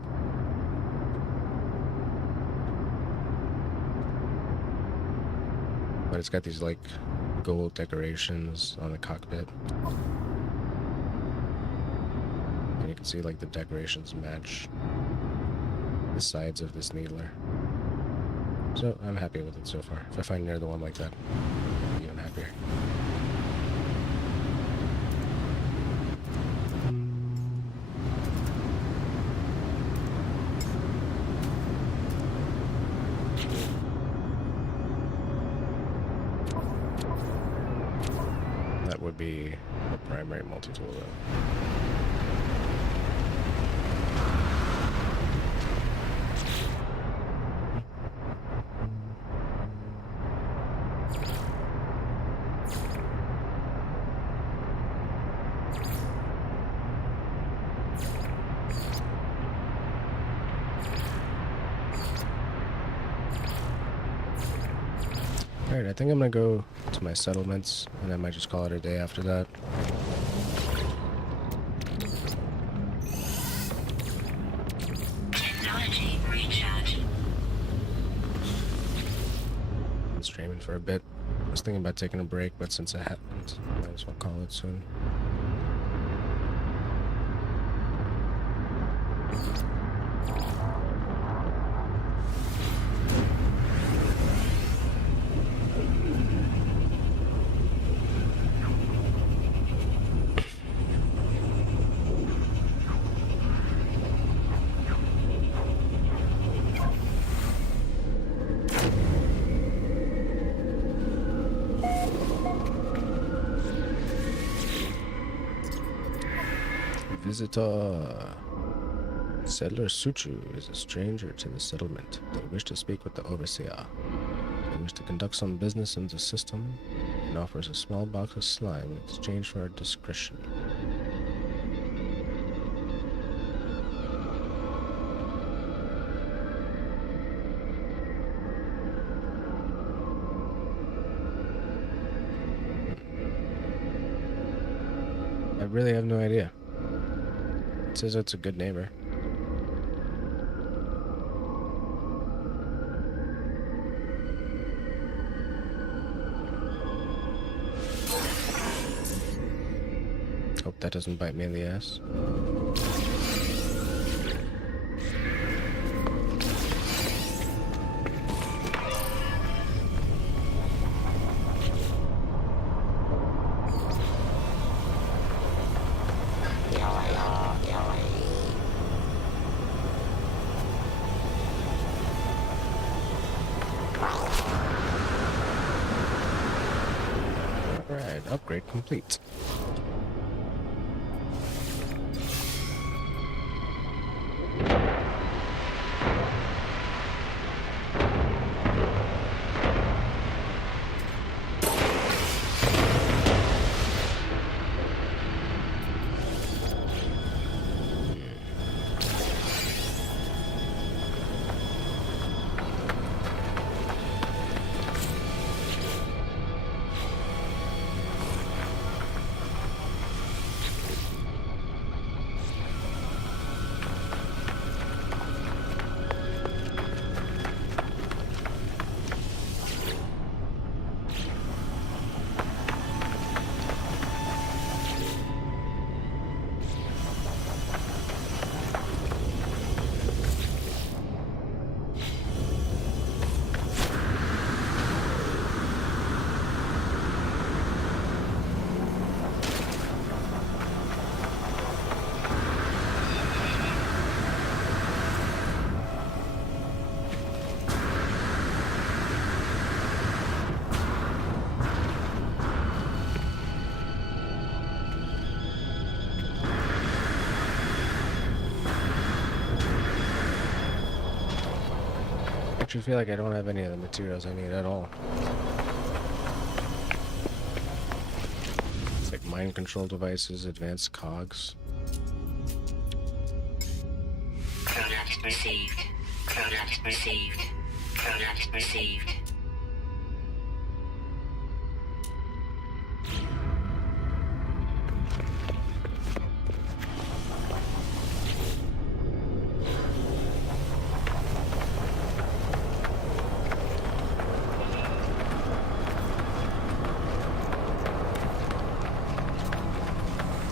But it's got these like gold decorations on the cockpit. And you can see like the decorations match the sides of this needler. So I'm happy with it so far. If I find another one like that, I'll be even happier. That would be the primary multi-tool though. Alright, I think I'm gonna go to my settlements, and I might just call it a day after that. Technology recharge. Been streaming for a bit. I was thinking about taking a break, but since it happened, might as well call it soon. Visitor. Settler Suchu is a stranger to the settlement. They wish to speak with the overseer. They wish to conduct some business in the system and offers a small box of slime in exchange for discretion. I really have no idea. It says it's a good neighbor. that doesn't bite me in the ass. Alright, upgrade complete. I actually feel like I don't have any of the materials I need at all. It's like mind control devices, advanced cogs. Product received. Product received. Product received.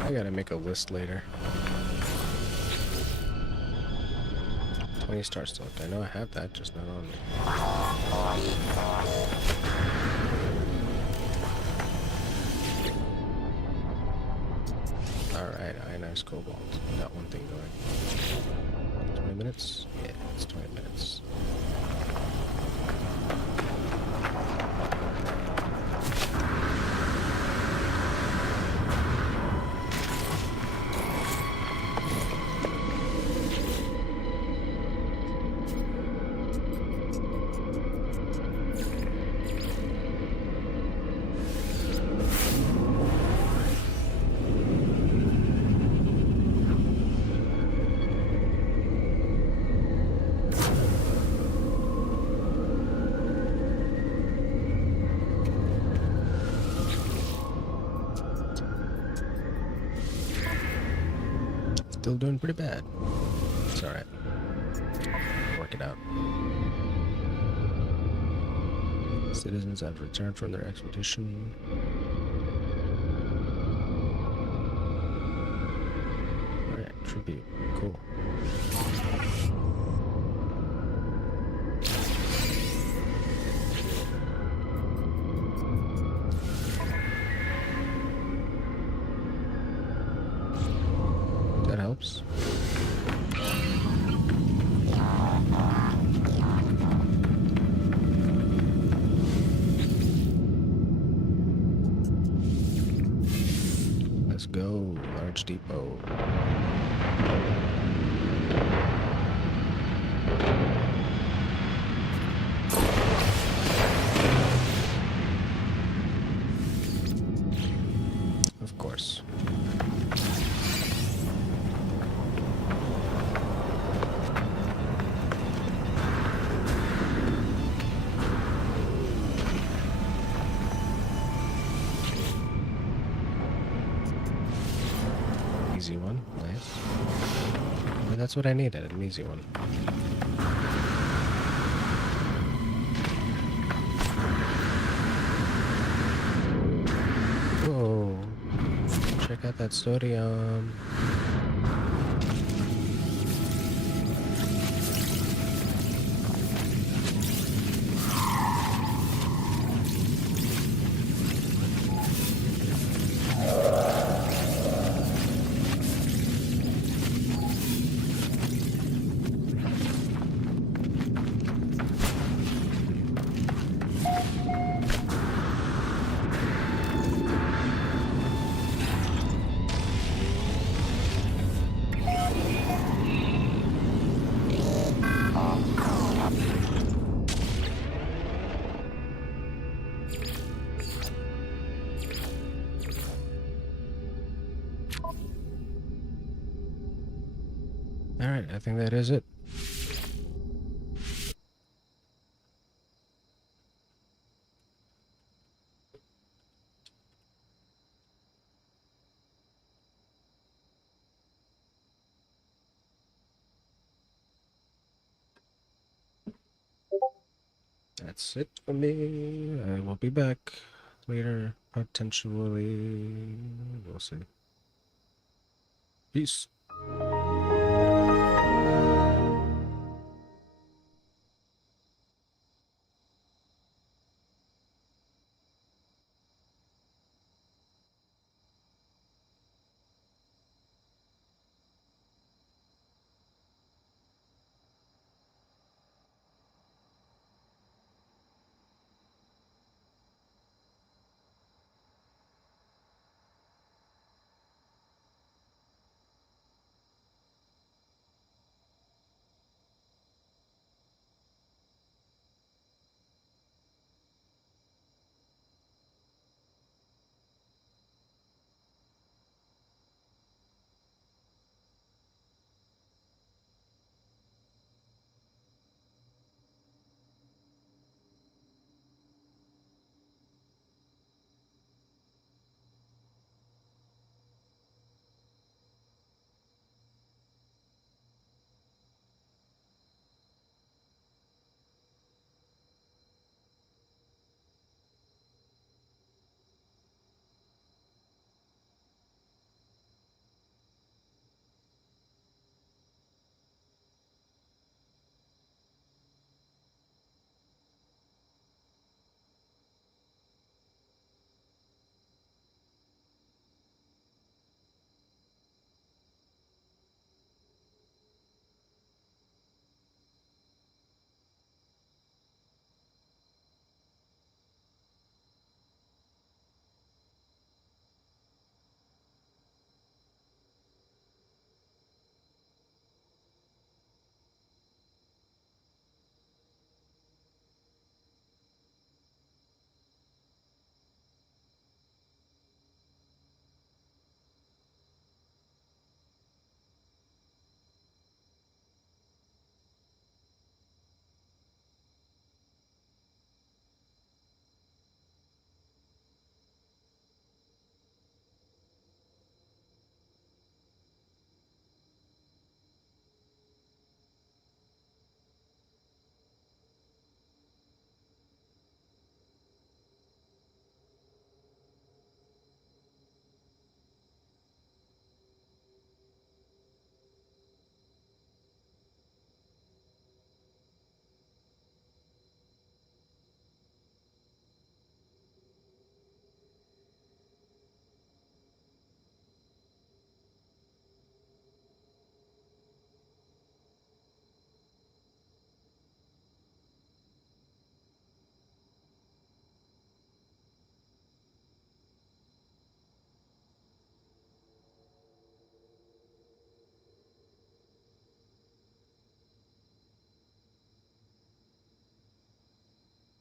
I gotta make a list later. 20 star select. I know I have that, just not on me. Alright, ionized cobalt. Got one thing going. 20 minutes? Yeah, it's 20 minutes. Still doing pretty bad. It's alright. Work it out. Citizens have returned from their expedition. Alright, tribute. Cool. That helps. Let's go, large depot. Of course. Easy one, nice. Well, that's what I needed, an easy one. Whoa. Check Check out that sodium. Alright, I think that is it. That's it for me. I will be back later, potentially. We'll see. Peace.